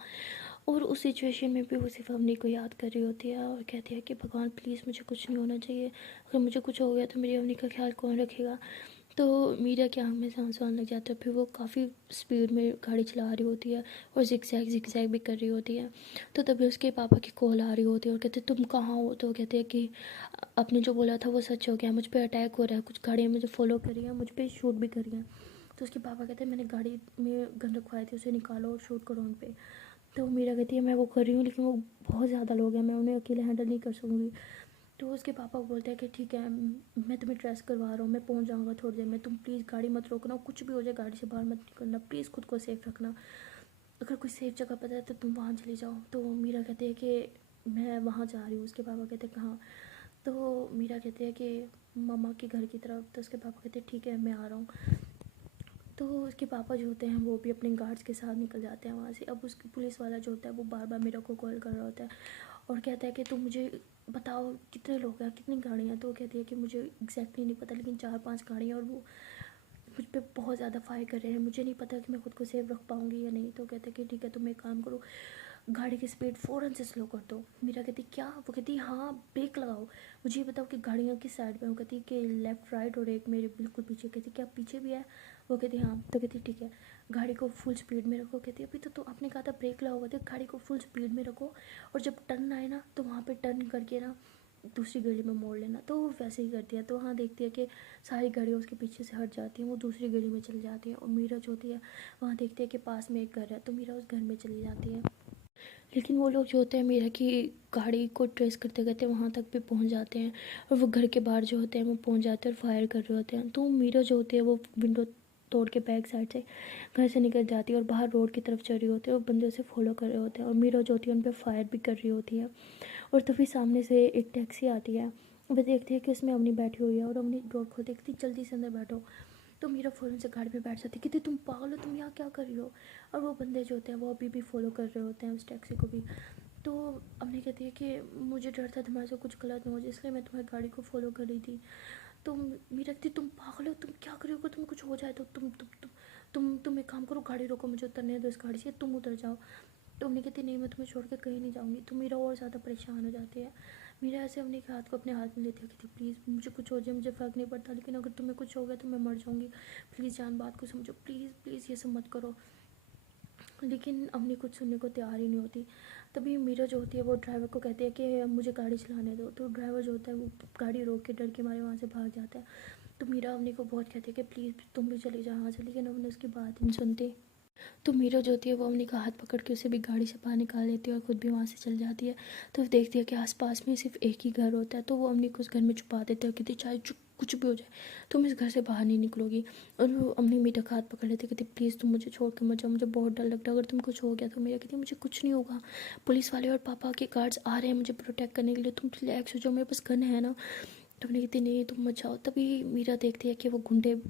और उस सिचुएशन में भी वो सिर्फ अवनी को याद कर रही होती है और कहती है कि भगवान प्लीज़ मुझे कुछ नहीं होना चाहिए, अगर मुझे कुछ हो गया तो मेरी अवनी का ख्याल कौन रखेगा। तो मीरा की आँख में से आंसू आने लग जाते हैं। फिर वो काफ़ी स्पीड में गाड़ी चला रही होती है और जिगजैग भी कर रही होती है। तो तभी उसके पापा की कॉल आ रही होती है और कहते तुम कहाँ हो। तो वो कहते हैं कि आपने जो बोला था वो सच हो गया, मुझ पे अटैक हो रहा है, कुछ गाड़ियाँ मुझे फॉलो कर रही हैं, मुझ पे शूट भी कर रही हैं। तो उसके पापा कहते हैं मैंने गाड़ी में गन रखवाए थे, उसे निकालो और शूट करो उन पे। तो मीरा कहती है मैं वो कर रही हूँ, लेकिन वो बहुत ज़्यादा लोग हैं, मैं उन्हें अकेले हैंडल नहीं कर सकूँगी। तो उसके पापा बोलते हैं कि ठीक है, मैं तुम्हें ट्रेस करवा रहा हूँ, मैं पहुँच जाऊँगा थोड़ी देर में, तुम प्लीज़ गाड़ी मत रोकना, कुछ भी हो जाए गाड़ी से बाहर मत निकलना, प्लीज़ खुद को सेफ रखना, अगर कोई सेफ जगह पता है तो तुम वहाँ चली जाओ। तो मीरा कहती है कि मैं वहाँ जा रही हूँ। उसके पापा कहते हैं कहाँ। तो मीरा कहती है कि मम्मा के घर की तरफ। तो उसके पापा कहते हैं ठीक है मैं आ रहा हूँ। तो उसके पापा जो होते हैं वो भी अपने गार्ड्स के साथ निकल जाते हैं वहाँ से। अब उसकी पुलिस वाला जो होता है वो बार बार मीरा को कॉल कर रहा होता है और कहता है कि तुम मुझे बताओ कितने लोग हैं, कितनी गाड़ियाँ हैं। तो वो कहती है कि मुझे एग्जैक्टली नहीं पता, लेकिन 4-5 गाड़ियाँ, और वो मुझ पर बहुत ज़्यादा फायर कर रहे हैं, मुझे नहीं पता कि मैं खुद को सेफ रख पाऊँगी या नहीं। तो कहते हैं कि ठीक है तुम एक काम करो, गाड़ी की स्पीड फ़ौरन से स्लो कर दो। मीरा कहती क्या। वो कहती हाँ ब्रेक लगाओ, मुझे ये बताओ कि गाड़ियाँ किस साइड में। वो कहती कि लेफ़्ट राइट और एक मेरे बिल्कुल पीछे। कहती क्या पीछे भी है। वो कहती हाँ। तो कहती ठीक है गाड़ी को फुल स्पीड में रखो। कहती अभी तो आपने कहा था ब्रेक लगाओ। तो गाड़ी को फुल स्पीड में रखो और जब टर्न आए ना तो वहाँ पे टर्न करके ना दूसरी गली में मोड़ लेना। तो वो वैसे ही करती है। तो हाँ देखती है कि सारी गाड़ियाँ उसके पीछे से हट जाती हैं, वो दूसरी गली में चली जाती है। और मीरा जो होती है वहाँ देखती है कि पास में एक घर है, तो मीरा उस घर में चली जाती है। लेकिन वो लोग जो होते हैं मीरा की गाड़ी को ट्रेस करते करते वहाँ तक भी पहुँच जाते हैं, और वो घर के बाहर जो होते हैं वो पहुँच जाते हैं और फायर कर रहे होते हैं। तो मीरा जो होती है वो विंडो तोड़ के बैक साइड से घर से निकल जाती है और बाहर रोड की तरफ चल रही होती है, और बंदे उसे फॉलो कर रहे होते हैं, और मीरा जो होती है उन पर फायर भी कर रही होती है। और तभी सामने से एक टैक्सी आती है। वो देखती है कि उसमें अवनी बैठी हुई है, और अवनी डोर खोलती है, कहती जल्दी से अंदर बैठो। तो मीरा फ़ौरन से गाड़ी में बैठ जाती है, कहती तुम पागल हो, तुम यहाँ क्या कर रही हो। और वो बंदे जो होते हैं वो अभी भी फॉलो कर रहे होते हैं उस टैक्सी को भी। तो अवनी कहती है कि मुझे डर था तुम्हारे से कुछ गलत ना हो जाए, इसलिए मैं तुम्हारी गाड़ी को फॉलो कर रही थी। तो मीरा कहती तुम पागल हो, तुम क्या कर रही हो, तुम्हें कुछ हो जाए तो तुम एक काम करो, गाड़ी रोको, मुझे उतरने दो इस गाड़ी से, तुम उतर जाओ। तो अवनी कहती नहीं मैं तुम्हें छोड़ के कहीं नहीं जाऊँगी। तो मीरा और ज़्यादा परेशान हो जाती है। मीरा ऐसे अवनी के हाथ को अपने हाथ में लेती है, कहती प्लीज़ मुझे कुछ हो जाए, मुझे फ़र्क नहीं पड़ता, लेकिन अगर तुम्हें कुछ हो गया तो मैं मर जाऊँगी, प्लीज़ जान बात को समझो, प्लीज़ प्लीज़ ये सब मत करो। लेकिन अवनी कुछ सुनने को तैयार ही नहीं होती। तभी मीरा जो होती है वो ड्राइवर को कहती है कि मुझे गाड़ी चलाने दो। तो ड्राइवर जो होता है वो गाड़ी रोक के डर के मारे वहाँ से भाग जाता है। तो मीरा अवनी को बहुत कहती है कि प्लीज़ तुम भी चली जाओ यहाँ से, लेकिन अवनी उसकी बात नहीं सुनती। तो मीरा जो होती है वो अवनी का हाथ पकड़ के उसे भी गाड़ी से बाहर निकाल लेती है और ख़ुद भी वहाँ से चल जाती है। तो देखती है कि आसपास में सिर्फ एक ही घर होता है। तो वो अवनी को उस घर में छुपा देते हैं, कहती चाहे कुछ भी हो जाए तुम इस घर से बाहर नहीं निकलोगी। और वो अवनी मीरा का हाथ पकड़ लेती, कहती प्लीज़ तुम मुझे छोड़ के मत जाओ, मुझे बहुत डर लगता है, अगर तुम कुछ हो गया तो। मीरा कहती मुझे कुछ नहीं होगा, पुलिस वाले और पापा के गार्ड्स आ रहे हैं मुझे प्रोटेक्ट करने के लिए, तुम रिलैक्स हो जाओ, मेरे पास गन है ना। तो अवनी कहती नहीं तुम मत जाओ। तभी मीरा देखती है कि वो गुंडे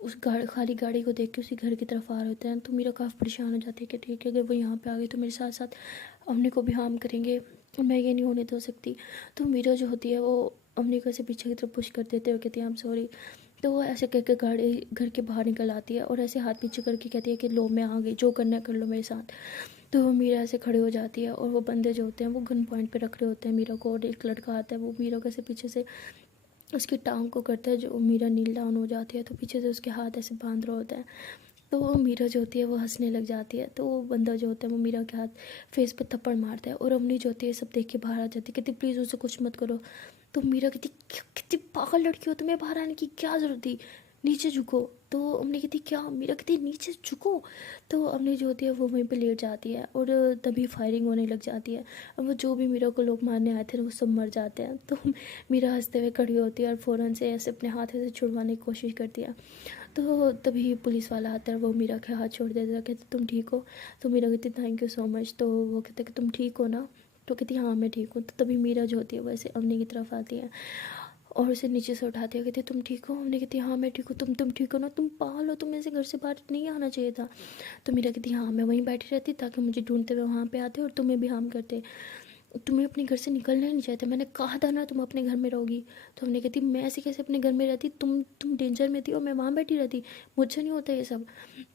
उस खाली गाड़ी को देख के उसी घर की तरफ आ रहे होते हैं। तो मीरा काफ़ी परेशान हो जाती है कि ठीक है अगर वो यहाँ पे आ गए तो मेरे साथ साथ अवनी को भी हार्म करेंगे, मैं ये नहीं होने दे सकती। तो मीरा जो होती है वो अवनी को ऐसे पीछे की तरफ पुश कर देते हुए कहती है आई एम सॉरी। तो वो ऐसे करके गाड़ी घर के बाहर निकल आती है और ऐसे हाथ पीछे करके कहती है कि लो मैं आ गई, जो करना है कर लो मेरे साथ। तो वो मीरा ऐसे खड़े हो जाती है और वो बंदे जो होते हैं वो गन पॉइंट पे रख रहे होते हैं मीरा को, और एक लड़का आता है वो मीरा को ऐसे पीछे से उसकी टांग को करता है, जो मीरा नील डाउन हो जाती है। तो पीछे से उसके हाथ ऐसे बांध रहा होता है। तो वो मीरा जो होती है वो हंसने लग जाती है। तो वो बंदा जो होता है वो मीरा के हाथ फेस पे थप्पड़ मारता है, और अवनी जो होती है सब देख के बाहर आ जाती है, कहती प्लीज़ उसे कुछ मत करो। तो मीरा कहती कितनी पागल लड़की हो, तुम्हें बाहर आने की क्या ज़रूरत थी, नीचे झुको। तो हमने कहती क्या, मीरा कहती नीचे झुको। तो हमने जो होती है वो वहीं पे लेट जाती है और तभी फायरिंग होने लग जाती है। और वो जो भी मीरा को लोग मारने आए थे वो सब मर जाते हैं। तो मीरा हंसते हुए खड़ी होती है और फ़ौरन से ऐसे अपने हाथ से छुड़वाने की कोशिश करती है। तो तभी पुलिस वाला आता है, वो मीरा के हाथ छोड़ देता है, कहते तुम ठीक हो। तो मीरा कहती थैंक यू सो मच। तो वो कहते कि तुम ठीक हो ना। तो कहती हाँ मैं ठीक हूँ। तो तभी मीरा जो होती है वो ऐसे अवनी की तरफ आती है और उसे नीचे से उठाती है, कहती तुम ठीक हो। हमने कहती हाँ मैं ठीक हूँ, तुम ठीक हो ना, तुम पागल हो, तुम्हें ऐसे घर से बाहर नहीं आना चाहिए था। तो मीरा कहती हाँ मैं वहीं बैठी रहती ताकि मुझे ढूंढते हुए वहाँ पे आते और तुम्हें भी हार्म करते, तुम्हें अपने घर से निकलना ही नहीं चाहते, मैंने कहा था ना तुम अपने घर में रहोगी। तो हमने कहती मैं ऐसे कैसे अपने घर में रहती, तुम डेंजर में थी और मैं वहाँ बैठी रहती, मुझसे नहीं होता ये सब।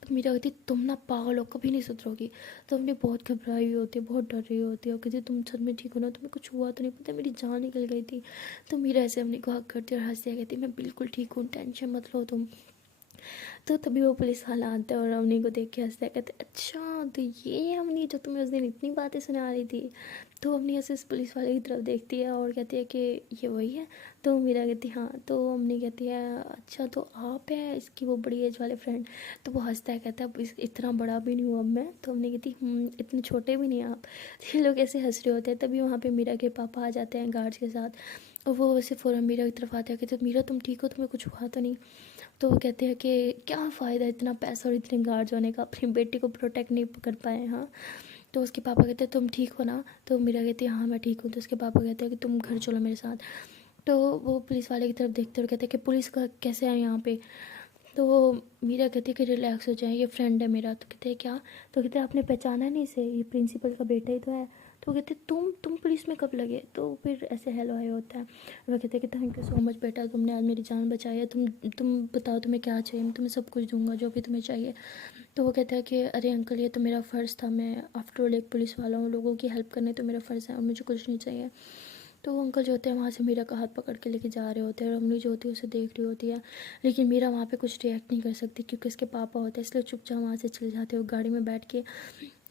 तो मीरा कहती तुम ना पागल हो, कभी नहीं सुधरोगी। तो हमने बहुत घबराई हुई होती है, बहुत डर रही होती है और कहती तुम सच में ठीक हो ना, तुम्हें कुछ हुआ तो नहीं, पता मेरी जान निकल गई थी। तो मीरा ऐसे हमने को हक करती और हंसती है, कहती मैं बिल्कुल ठीक हूँ, टेंशन मत लो तुम। तो तभी वो पुलिस वाला आता है और अवनी को देख के हंसता है, कहते अच्छा तो ये अवनी जो तुम्हें उस दिन इतनी बातें सुना रही थी। तो अवनी ऐसे इस पुलिस वाले की तरफ देखती है और कहती है कि ये वही है। तो मीरा कहती हाँ। तो अवनी कहती है अच्छा तो आप है इसकी वो बड़ी एज वाले फ्रेंड। तो वो हंसता है, कहता है अब इतना बड़ा भी नहीं हूँ अब मैं। तो अवनी कहती इतने छोटे भी नहीं आप। तो ये लोग ऐसे हंस रहे होते हैं। तभी वहाँ पे मीरा के पापा आ जाते हैं गार्ड्स के साथ और वो वैसे फ़ौरन मीरा की तरफ आते हैं, कहते मीरा तुम ठीक हो, तुम्हें कुछ हुआ तो नहीं। तो वो कहते हैं कि क्या फ़ायदा इतना पैसा और इतने गार्ड्स होने का, अपनी बेटी को प्रोटेक्ट नहीं कर पाए। हाँ। तो उसके पापा कहते हैं तुम ठीक हो ना। तो मीरा कहती है हाँ मैं ठीक हूँ। तो उसके पापा कहते हैं कि तुम घर चलो मेरे साथ। तो वो पुलिस वाले की तरफ देखते हुए कहते हैं कि पुलिस का कैसे है यहाँ पे। तो वो मीरा कहती है कि रिलैक्स हो जाए, ये फ्रेंड है मेरा। तो कहते हैं क्या। तो कहते हैं आपने पहचाना नहीं इसे, ये प्रिंसिपल का बेटा ही तो है। तो कहते तुम पुलिस में कब लगे। तो फिर ऐसे हेलो आया होता है। वो कहते हैं कि थैंक यू सो मच बेटा, तुमने आज मेरी जान बचाई है। तुम बताओ तुम्हें क्या चाहिए, मैं तुम्हें सब कुछ दूंगा जो भी तुम्हें चाहिए। तो वो कहता है कि अरे अंकल ये तो मेरा फ़र्ज़ था, मैं आफ्टर ऑल एक पुलिस वाला हूँ, लोगों की हेल्प करने तो मेरा फ़र्ज़ है और मुझे कुछ नहीं चाहिए। तो वो अंकल जो होते हैं वहाँ से मीरा का हाथ पकड़ के लेके जा रहे होते हैं और अम्मी जो होती है उसे देख रही होती है। लेकिन मीरा वहाँ पे कुछ रिएक्ट नहीं कर सकती क्योंकि उसके पापा होते हैं, इसलिए चुपचाप वहाँ से चले जाते हैं। गाड़ी में बैठ के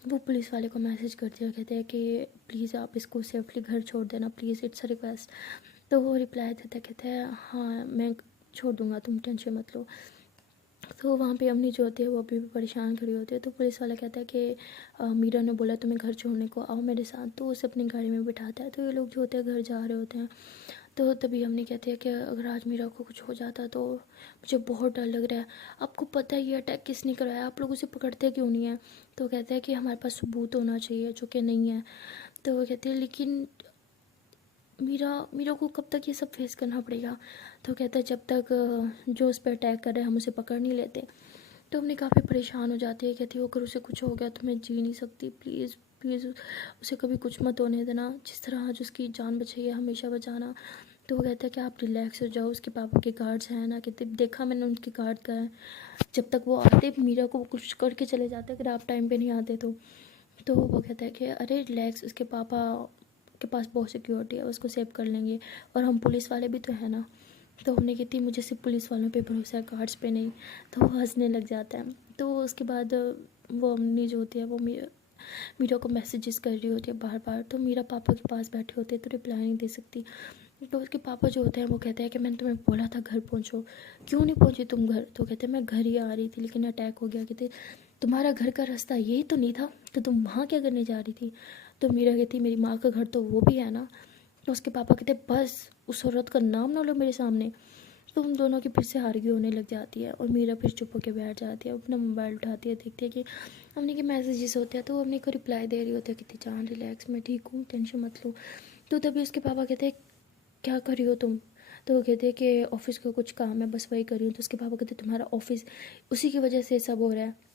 वो पुलिस वाले को मैसेज करते हैं, कहते हैं कि प्लीज़ आप इसको सेफली घर छोड़ देना, प्लीज़ इट्स अ रिक्वेस्ट। तो वो रिप्लाई देता है, कहते हैं हाँ मैं छोड़ दूँगा, तुम टेंशन मत लो। तो वहाँ पे अम्मी जो होती है वो अभी भी परेशान खड़ी होती है। तो पुलिस वाला कहता है कि मीरा ने बोला तुम्हें घर छोड़ने को, आओ मेरे साथ। तो उसे अपनी गाड़ी में बिठाता है। तो ये लोग जो होते हैं घर जा रहे होते हैं। तो तभी अम्मी कहती है कि अगर आज मीरा को कुछ हो जाता तो मुझे बहुत डर लग रहा है। आपको पता है ये अटैक किसने करवाया, आप लोग उसे पकड़ते क्यों नहीं है। तो कहता है कि हमारे पास सबूत होना चाहिए, जो कि नहीं है। तो वो कहते हैं लेकिन मीरा मीरा को कब तक ये सब फेस करना पड़ेगा। तो कहता है जब तक जो उस पर अटैक कर रहे हैं हम उसे पकड़ नहीं लेते। तो हमने काफ़ी परेशान हो जाती है, कहती है अगर उसे कुछ हो गया तो मैं जी नहीं सकती, प्लीज़ प्लीज़ उसे कभी कुछ मत होने देना, जिस तरह आज उसकी जान बचाई है हमेशा बचाना। तो वो कहता है कि आप रिलैक्स हो जाओ, उसके पापा के गार्ड्स हैं ना, कहते देखा मैंने उनके गार्ड का है, जब तक वो आते मीरा को कुछ करके चले जाते अगर आप टाइम पे नहीं आते तो वो कहता है कि अरे रिलैक्स, उसके पापा के पास बहुत सिक्योरिटी है, उसको सेव कर लेंगे और हम पुलिस वाले भी तो हैं ना। तो हमने कहती मुझे सिर्फ पुलिस वालों पे भरोसा है, गार्ड्स पे नहीं। तो वो हंसने लग जाता है। तो उसके बाद वो अम्मी जो होती है वो मीरा को मैसेजेस कर रही होती है बार बार। तो मीरा पापा के पास बैठी होती है तो रिप्लाई नहीं दे सकती। तो उसके पापा जो होते हैं वो कहते हैं कि मैंने तुम्हें बोला था घर पहुंचो, क्यों नहीं पहुंची तुम घर। तो कहते हैं मैं घर ही आ रही थी लेकिन अटैक हो गया। कहते तुम्हारा घर का रास्ता यही तो नहीं था, तो तुम वहाँ क्या करने जा रही थी। तो मीरा कहती मेरी माँ का घर तो वो भी है ना। तो उसके पापा कहते बस उस औरत का नाम ना लो मेरे सामने। तो उन दोनों की फिर से आर्ग्यू होने लग जाती है और मीरा फिर चुप होकर बैठ जाती है, अपना मोबाइल उठाती है, देखती है कि हमने के मैसेजेस होते हैं। तो वो हमने को रिप्लाई दे रही होती है, कहती जान रिलैक्स मैं ठीक हूँ, टेंशन मत लो। तो तभी उसके पापा कहते हैं क्या कर रही हो तुम। तो वो कहते हैं कि ऑफिस का कुछ काम है बस वही कर रही हूँ। तो उसके पापा कहते तुम्हारा ऑफिस, उसी की वजह से सब हो रहा है।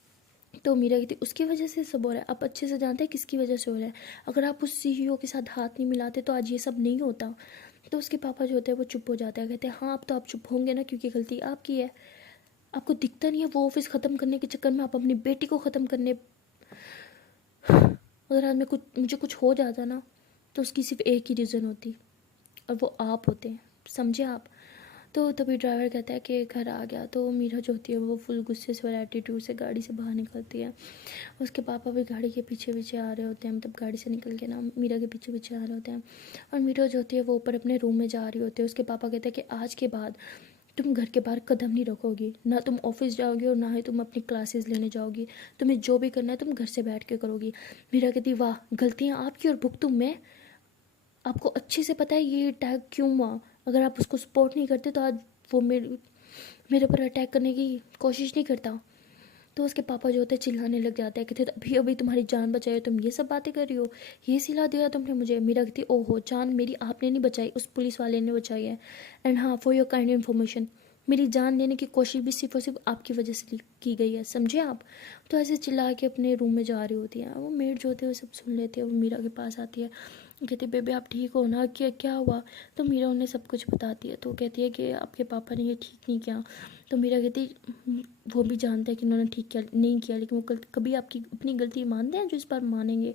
तो मीरा कहती उसकी वजह से सब हो रहा है, आप अच्छे से जानते हैं किसकी वजह से हो रहा है, अगर आप उस सीईओ के साथ हाथ नहीं मिलाते तो आज ये सब नहीं होता। तो उसके पापा जो होते हैं वो चुप हो जाते हैं, कहते हैं हाँ अब तो आप चुप होंगे ना क्योंकि गलती आपकी है, आपको दिखता नहीं है वो ऑफिस ख़त्म करने के चक्कर में आप अपनी बेटी को ख़त्म करने। अगर आज मुझे कुछ हो जाता ना तो उसकी सिर्फ एक ही रीज़न होती और वो आप होते हैं, समझे आप। तो तभी ड्राइवर कहता है कि घर आ गया। तो मीरा जो होती है वो फुल गुस्से से और एटीट्यूड से गाड़ी से बाहर निकलती है। उसके पापा भी गाड़ी के पीछे पीछे आ रहे होते हैं, मतलब गाड़ी से निकल के ना मीरा के पीछे पीछे आ रहे होते हैं। और मीरा जो होती है वो ऊपर अपने रूम में जा रही होती है। उसके पापा कहते हैं कि आज के बाद तुम घर के बाहर कदम नहीं रखोगी, ना तुम ऑफिस जाओगी और ना ही तुम अपनी क्लासेस लेने जाओगी। तुम्हें जो भी करना है तुम घर से बैठ के करोगी। मीरा कहती वाह, गलतियाँ आपकी और भुगतूं मैं। आपको अच्छे से पता है ये अटैक क्यों हुआ। अगर आप उसको सपोर्ट नहीं करते तो आज वो मेरे पर अटैक करने की कोशिश नहीं करता। तो उसके पापा जो होते हैं चिल्लाने लग जाते हैं, कहते अभी अभी तुम्हारी जान बचाई, तुम ये सब बातें कर रही हो, ये सिला दिया तुमने मुझे। मीरा कहती ओहो, जान मेरी आपने नहीं बचाई, उस पुलिस वाले ने बचाई है। एंड हाँ, फॉर योर काइंड इन्फॉर्मेशन, मेरी जान लेने की कोशिश भी सिर्फ और सिर्फ आपकी वजह से की गई है, समझे आप। तो ऐसे चिल्ला के अपने रूम में जा रही होती है। वो मेड जो होते हैं वो सब सुन लेते हैं। वो मीरा के पास आती है, कहती बेबे आप ठीक हो ना, क्या क्या हुआ। तो मीरा उन्हें सब कुछ बताती है। तो कहती है कि आपके पापा ने ये ठीक नहीं किया। तो मीरा कहती वो भी जानते हैं कि उन्होंने ठीक किया नहीं किया, लेकिन वो कभी आपकी अपनी गलती मानते हैं जो इस बार मानेंगे।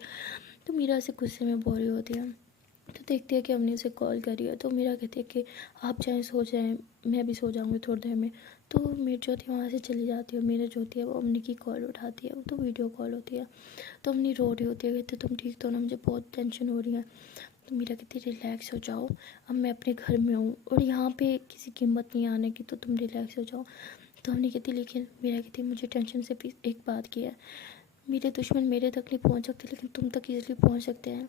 तो मीरा से गुस्से में बोल रही होती है। तो देखती है कि हमने उसे कॉल करी है। तो मीरा कहती है कि आप चाहे सो जाएं, मैं भी सो जाऊँगी थोड़ी देर में। तो मेरी जो थी वहाँ से चली जाती है। मेरा जो होती है वो अम्मी की कॉल उठाती है। वो तो वीडियो कॉल होती है। तो अम्मी रो रही होती है, कहती तुम ठीक तो ना, मुझे बहुत टेंशन हो रही है। तो मीरा कहती रिलैक्स हो जाओ, अब मैं अपने घर में हूँ और यहाँ पे किसी की हिम्मत नहीं आने की, तो तुम रिलैक्स हो जाओ। तो हमने कहती लेकिन मीरा कहती मुझे टेंशन से भी एक बात की है, मेरे दुश्मन मेरे तक नहीं पहुँच सकते लेकिन तुम तक ईजिली पहुँच सकते हैं।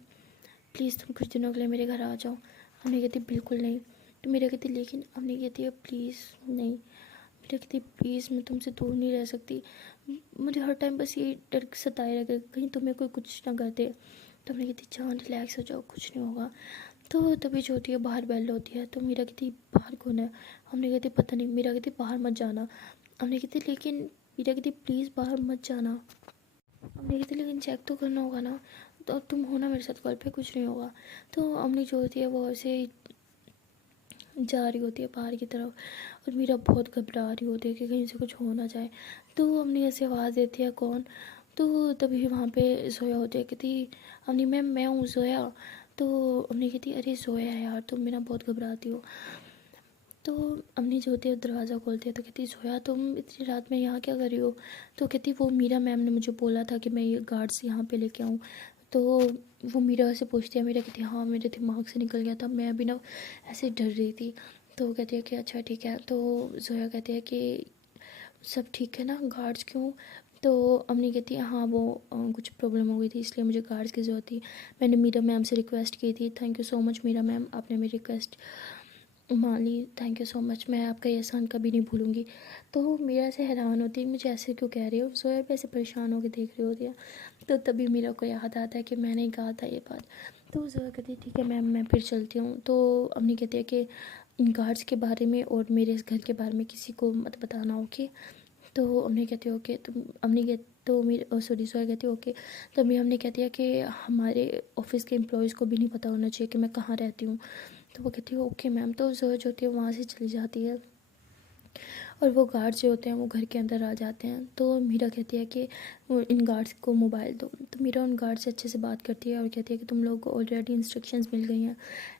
प्लीज़ तुम कुछ दिनों के लिए मेरे घर आ जाओ। हमने कहती बिल्कुल नहीं। तो मीरा कहती लेकिन हमने कहती है प्लीज़ नहीं। मीरा कहती प्लीज़ मैं तुमसे दूर नहीं रह सकती, मुझे हर टाइम बस ये डर सताए रहेगा कहीं तुम्हें कोई कुछ ना कर दे। तो हमने कहती जान रिलैक्स हो जाओ, कुछ नहीं होगा। तो तभी जो होती है बाहर बेल होती है। तो मीरा कहती बाहर कौन है। हमने कहती पता नहीं। मीरा कहती बाहर मत जाना। हमने कहती लेकिन मीरा कहती प्लीज़ बाहर मत जाना। हमने कहती लेकिन चेक तो करना होगा ना, तो तुम हो ना मेरे साथ कॉल पे, कुछ नहीं होगा। तो हमने जो होती है वो ऐसे जा रही होती है बाहर की तरफ और मीरा बहुत घबरा रही होती है कि कहीं से कुछ हो ना जाए। तो हमने ऐसे आवाज़ देती है कौन। तो तभी वहाँ पे जोया होती है, कहती हमने मैम मैं हूँ जोया। तो हमने कहती अरे जोया है यार, तुम मेरा बहुत घबराती हो। तो अम्मी जो होती है दरवाज़ा खोलती है। तो कहती जोया तुम इतनी रात में यहाँ क्या कर रही हो। तो कहती वो मीरा मैम ने मुझे बोला था कि मैं ये गार्ड्स यहाँ पे लेके आऊँ। तो वो मीरा से पूछती है। मीरा कहती हाँ मेरे दिमाग से निकल गया था, मैं भी ना ऐसे डर रही थी। तो कहती है कि अच्छा ठीक है। तो जोया कहती है कि सब ठीक है ना, गार्ड्स क्यों। तो अम्मी कहती है हाँ वो कुछ प्रॉब्लम हो गई थी इसलिए मुझे गार्ड्स की ज़रूरत थी, मैंने मीरा मैम से रिक्वेस्ट की थी। Thank you so much Meera ma'am, आपने मेरी रिक्वेस्ट मान ली, थैंक यू सो मच, मैं आपका ये एहसान कभी नहीं भूलूंगी। तो मीरा से हैरान होती है मुझे ऐसे क्यों कह रही हो। जोया भी ऐसे परेशान होकर देख रही होती है। तो तभी मीरा को याद आता है कि मैंने कहा था ये बात। तो जोया कहती है ठीक है मैम मैं फिर चलती हूँ। तो अम्मी कहती है कि इन गार्ड्स के बारे में और मेरे इस घर के बारे में किसी को मत बताना, ओके। तो अम्मी कहती है ओके। तो अम्मी कह तो मेरे सॉरी जोया कहती है ओके। तो अम्मी हमने कहती है कि हमारे ऑफिस के एम्प्लॉयज़ को भी नहीं पता होना चाहिए कि मैं कहाँ रहती हूँ। तो वो कहती है ओके मैम। तो जोया जो होती है वहाँ से चली जाती है और वो गार्ड्स जो होते हैं वो घर के अंदर आ जाते हैं। तो मीरा कहती है कि वो इन गार्ड्स को मोबाइल दो। तो मीरा उन गार्ड से अच्छे से बात करती है और कहती है कि तुम लोग को ऑलरेडी इंस्ट्रक्शंस मिल गई हैं,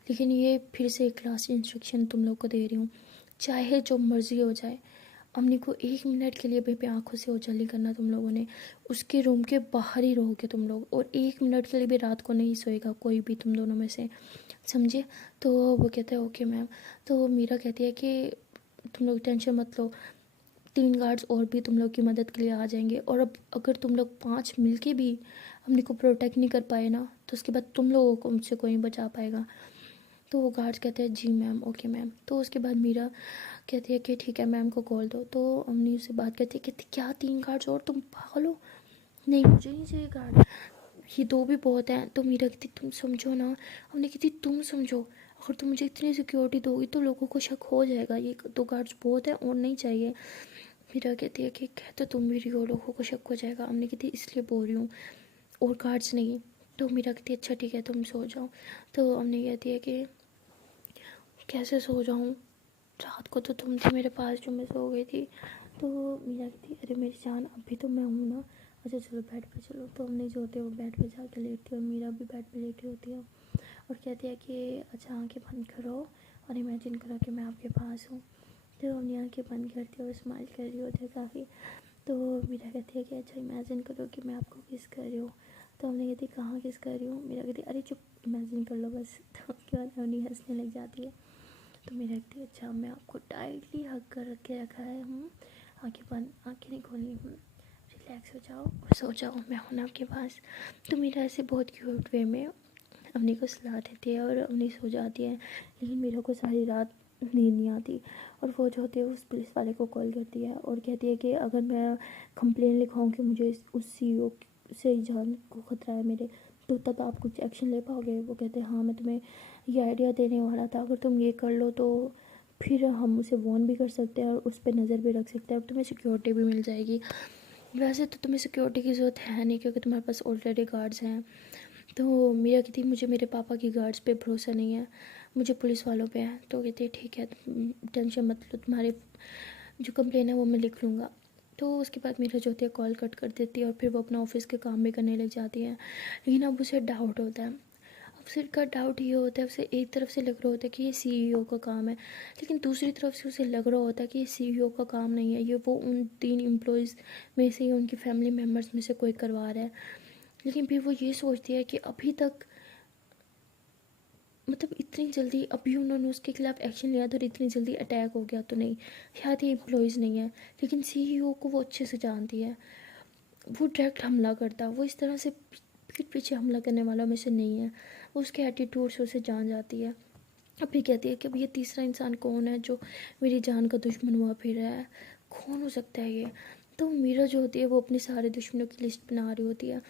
लेकिन ये फिर से एक लास्ट इंस्ट्रक्शन तुम लोग को दे रही हूँ, चाहे जो मर्ज़ी हो जाए अम्मी को 1 मिनट के लिए भी आंखों से ओझल नहीं करना तुम लोगों ने। उसके रूम के बाहर ही रहोगे तुम लोग, और 1 मिनट के लिए भी रात को नहीं सोएगा कोई भी तुम दोनों में से, समझे। तो वो कहता है ओके मैम। तो मीरा कहती है कि तुम लोग टेंशन मत लो, 3 गार्ड्स और भी तुम लोग की मदद के लिए आ जाएंगे, और अब अगर तुम लोग 5 मिलके भी हमने को प्रोटेक्ट नहीं कर पाए ना तो उसके बाद तुम लोगों को मुझसे कोई नहीं बचा पाएगा। तो वो गार्ड्स कहते हैं जी मैम, ओके मैम। तो उसके बाद मीरा कहती है कि ठीक है मैम को कॉल दो। तो अम्मी उससे बात करती है, कहती क्या 3 गार्ड्स और, तुम पागल हो, नहीं मुझे नहीं चाहिए गार्ड, ये 2 भी बहुत हैं। तो मीरा कहती तुम समझो ना। हमने कहती तुम समझो, अगर तुम मुझे इतनी सिक्योरिटी दोगी तो लोगों को शक हो जाएगा, ये 2 गार्ड्स बहुत हैं और नहीं चाहिए। मीरा कहती है कि कहते तुम भी रही हो, लोगों को शक हो जाएगा। हमने कहती इसलिए बोल रही हूँ, और गार्ड्स नहीं। तो मीरा कहती अच्छा ठीक है तुम सो जाओ। तो हमने कहती है कि कैसे सो जाऊँ, रात को तो तुम थी मेरे पास जो मैं सो गई थी। तो मीरा कहती अरे मेरी जान अभी तो मैं हूँ ना, अच्छा चलो बेड पे चलो। तो हमने जो होते हैं वो बेड पे जाके लेटती है और मीरा भी बेड पे लेटी होती है और कहती है कि अच्छा आंखें बंद करो और इमेजिन करो कि मैं आपके पास हूँ। तो हमने आंखें बंद करती है और स्माइल कर रही होती है काफ़ी। तो मीरा कहती है कि अच्छा इमेजिन करो कि मैं आपको किस कर रही हूँ। तो हमने कहती कहाँ किस कर रही हूँ। मीरा कहती अरे चुप इमेजिन कर लो बस। तो उसके बाद हमने हंसने लग जाती है। तो मेरा कहती अच्छा मैं आपको टाइटली हग कर के रखा है, आँखें बंद, आँखें नहीं खोलनी, रिलैक्स हो जाओ और सो जाओ, मैं हूँ ना आपके पास। तो मेरा ऐसे बहुत क्यूट वे में अवनी को सुला देती है और अवनी सो जाती है। लेकिन मेरे को सारी रात नींद नहीं आती और वो जो होती है उस पुलिस वाले को कॉल करती है और कहती है कि अगर मैं कंप्लेन लिखाऊं कि मुझे उस सीईओ से जान को ख़तरा है मेरे, तो तब आप कुछ एक्शन ले पाओगे। वो कहते हैं हाँ, मैं तुम्हें ये आइडिया देने वाला था, अगर तुम ये कर लो तो फिर हम उसे वॉर्न भी कर सकते हैं और उस पर नज़र भी रख सकते हैं, अब तुम्हें सिक्योरिटी भी मिल जाएगी। वैसे तो तुम्हें सिक्योरिटी की ज़रूरत है नहीं क्योंकि तुम्हारे पास ऑलरेडी गार्ड्स हैं। तो मीरा कहती मुझे मेरे पापा की गार्ड्स पे भरोसा नहीं है, मुझे पुलिस वालों पे है। तो कहती ठीक है, टेंशन मत लो, तुम्हारे जो कंप्लेन है वो मैं लिख लूँगा। तो उसके बाद मीरा जो होती है कॉल कट कर देती है और फिर वो अपना ऑफिस के काम भी करने लग जाती है। लेकिन अब उसे डाउट होता है। अब उसे का डाउट ये होता है, उसे एक तरफ से लग रहा होता है कि ये सीईओ का काम है, लेकिन दूसरी तरफ से उसे लग रहा होता है कि ये सीईओ का काम नहीं है, ये वो उन 3 एम्प्लॉयज़ में से ही उनकी फैमिली मेम्बर्स में से कोई करवा रहा है। लेकिन फिर वो ये सोचती है कि अभी तक मतलब इतनी जल्दी अभी उन्होंने उसके खिलाफ एक्शन लिया था और इतनी जल्दी अटैक हो गया तो नहीं, शायद ये एम्प्लॉयज़ नहीं है। लेकिन सीईओ को वो अच्छे से जानती है, वो डायरेक्ट हमला करता है, वो इस तरह से पीठ पीछे हमला करने वालों में से नहीं है। वो उसके एटीट्यूड से उसे जान जाती है। अब फिर कहती है कि अब ये तीसरा इंसान कौन है जो मेरी जान का दुश्मन हुआ फिर रहा है, कौन हो सकता है ये। तो मीरा जो होती है वो अपने सारे दुश्मनों की लिस्ट बना रही होती है,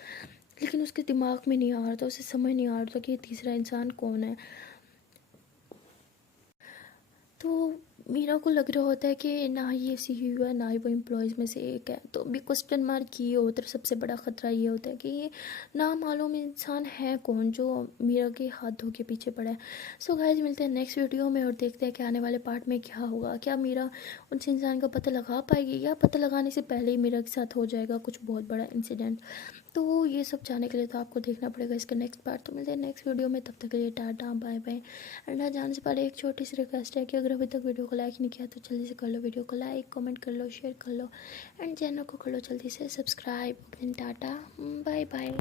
लेकिन उसके दिमाग में नहीं आ रहा था, उसे समझ नहीं आ रहा था कि ये तीसरा इंसान कौन है। तो मीरा को लग रहा होता है कि ना ही ये सीईओ है ना ही वो एम्प्लॉयज़ में से एक है। तो अभी क्वेश्चन मार्क ये होता है, सबसे बड़ा ख़तरा ये होता है कि ये नामालूम इंसान है कौन जो मीरा के हाथ धो के पीछे पड़ा है। सो गाइस, मिलते हैं नेक्स्ट वीडियो में और देखते हैं कि आने वाले पार्ट में क्या होगा। क्या मीरा उस इंसान का पता लगा पाएगी या पता लगाने से पहले ही मीरा के साथ हो जाएगा कुछ बहुत बड़ा इंसिडेंट। तो ये सब जानने के लिए तो आपको देखना पड़ेगा इसका नेक्स्ट पार्ट। तो मिलते हैं नेक्स्ट वीडियो में, तब तक के लिए टाटा बाय बाय। एंड ना जाने से पहले एक छोटी सी रिक्वेस्ट है कि अगर अभी तक वीडियो को लाइक नहीं किया तो जल्दी से कर लो, वीडियो को लाइक कमेंट कर लो, शेयर कर लो एंड चैनल को कर लो जल्दी से सब्सक्राइब। Tata bye bye.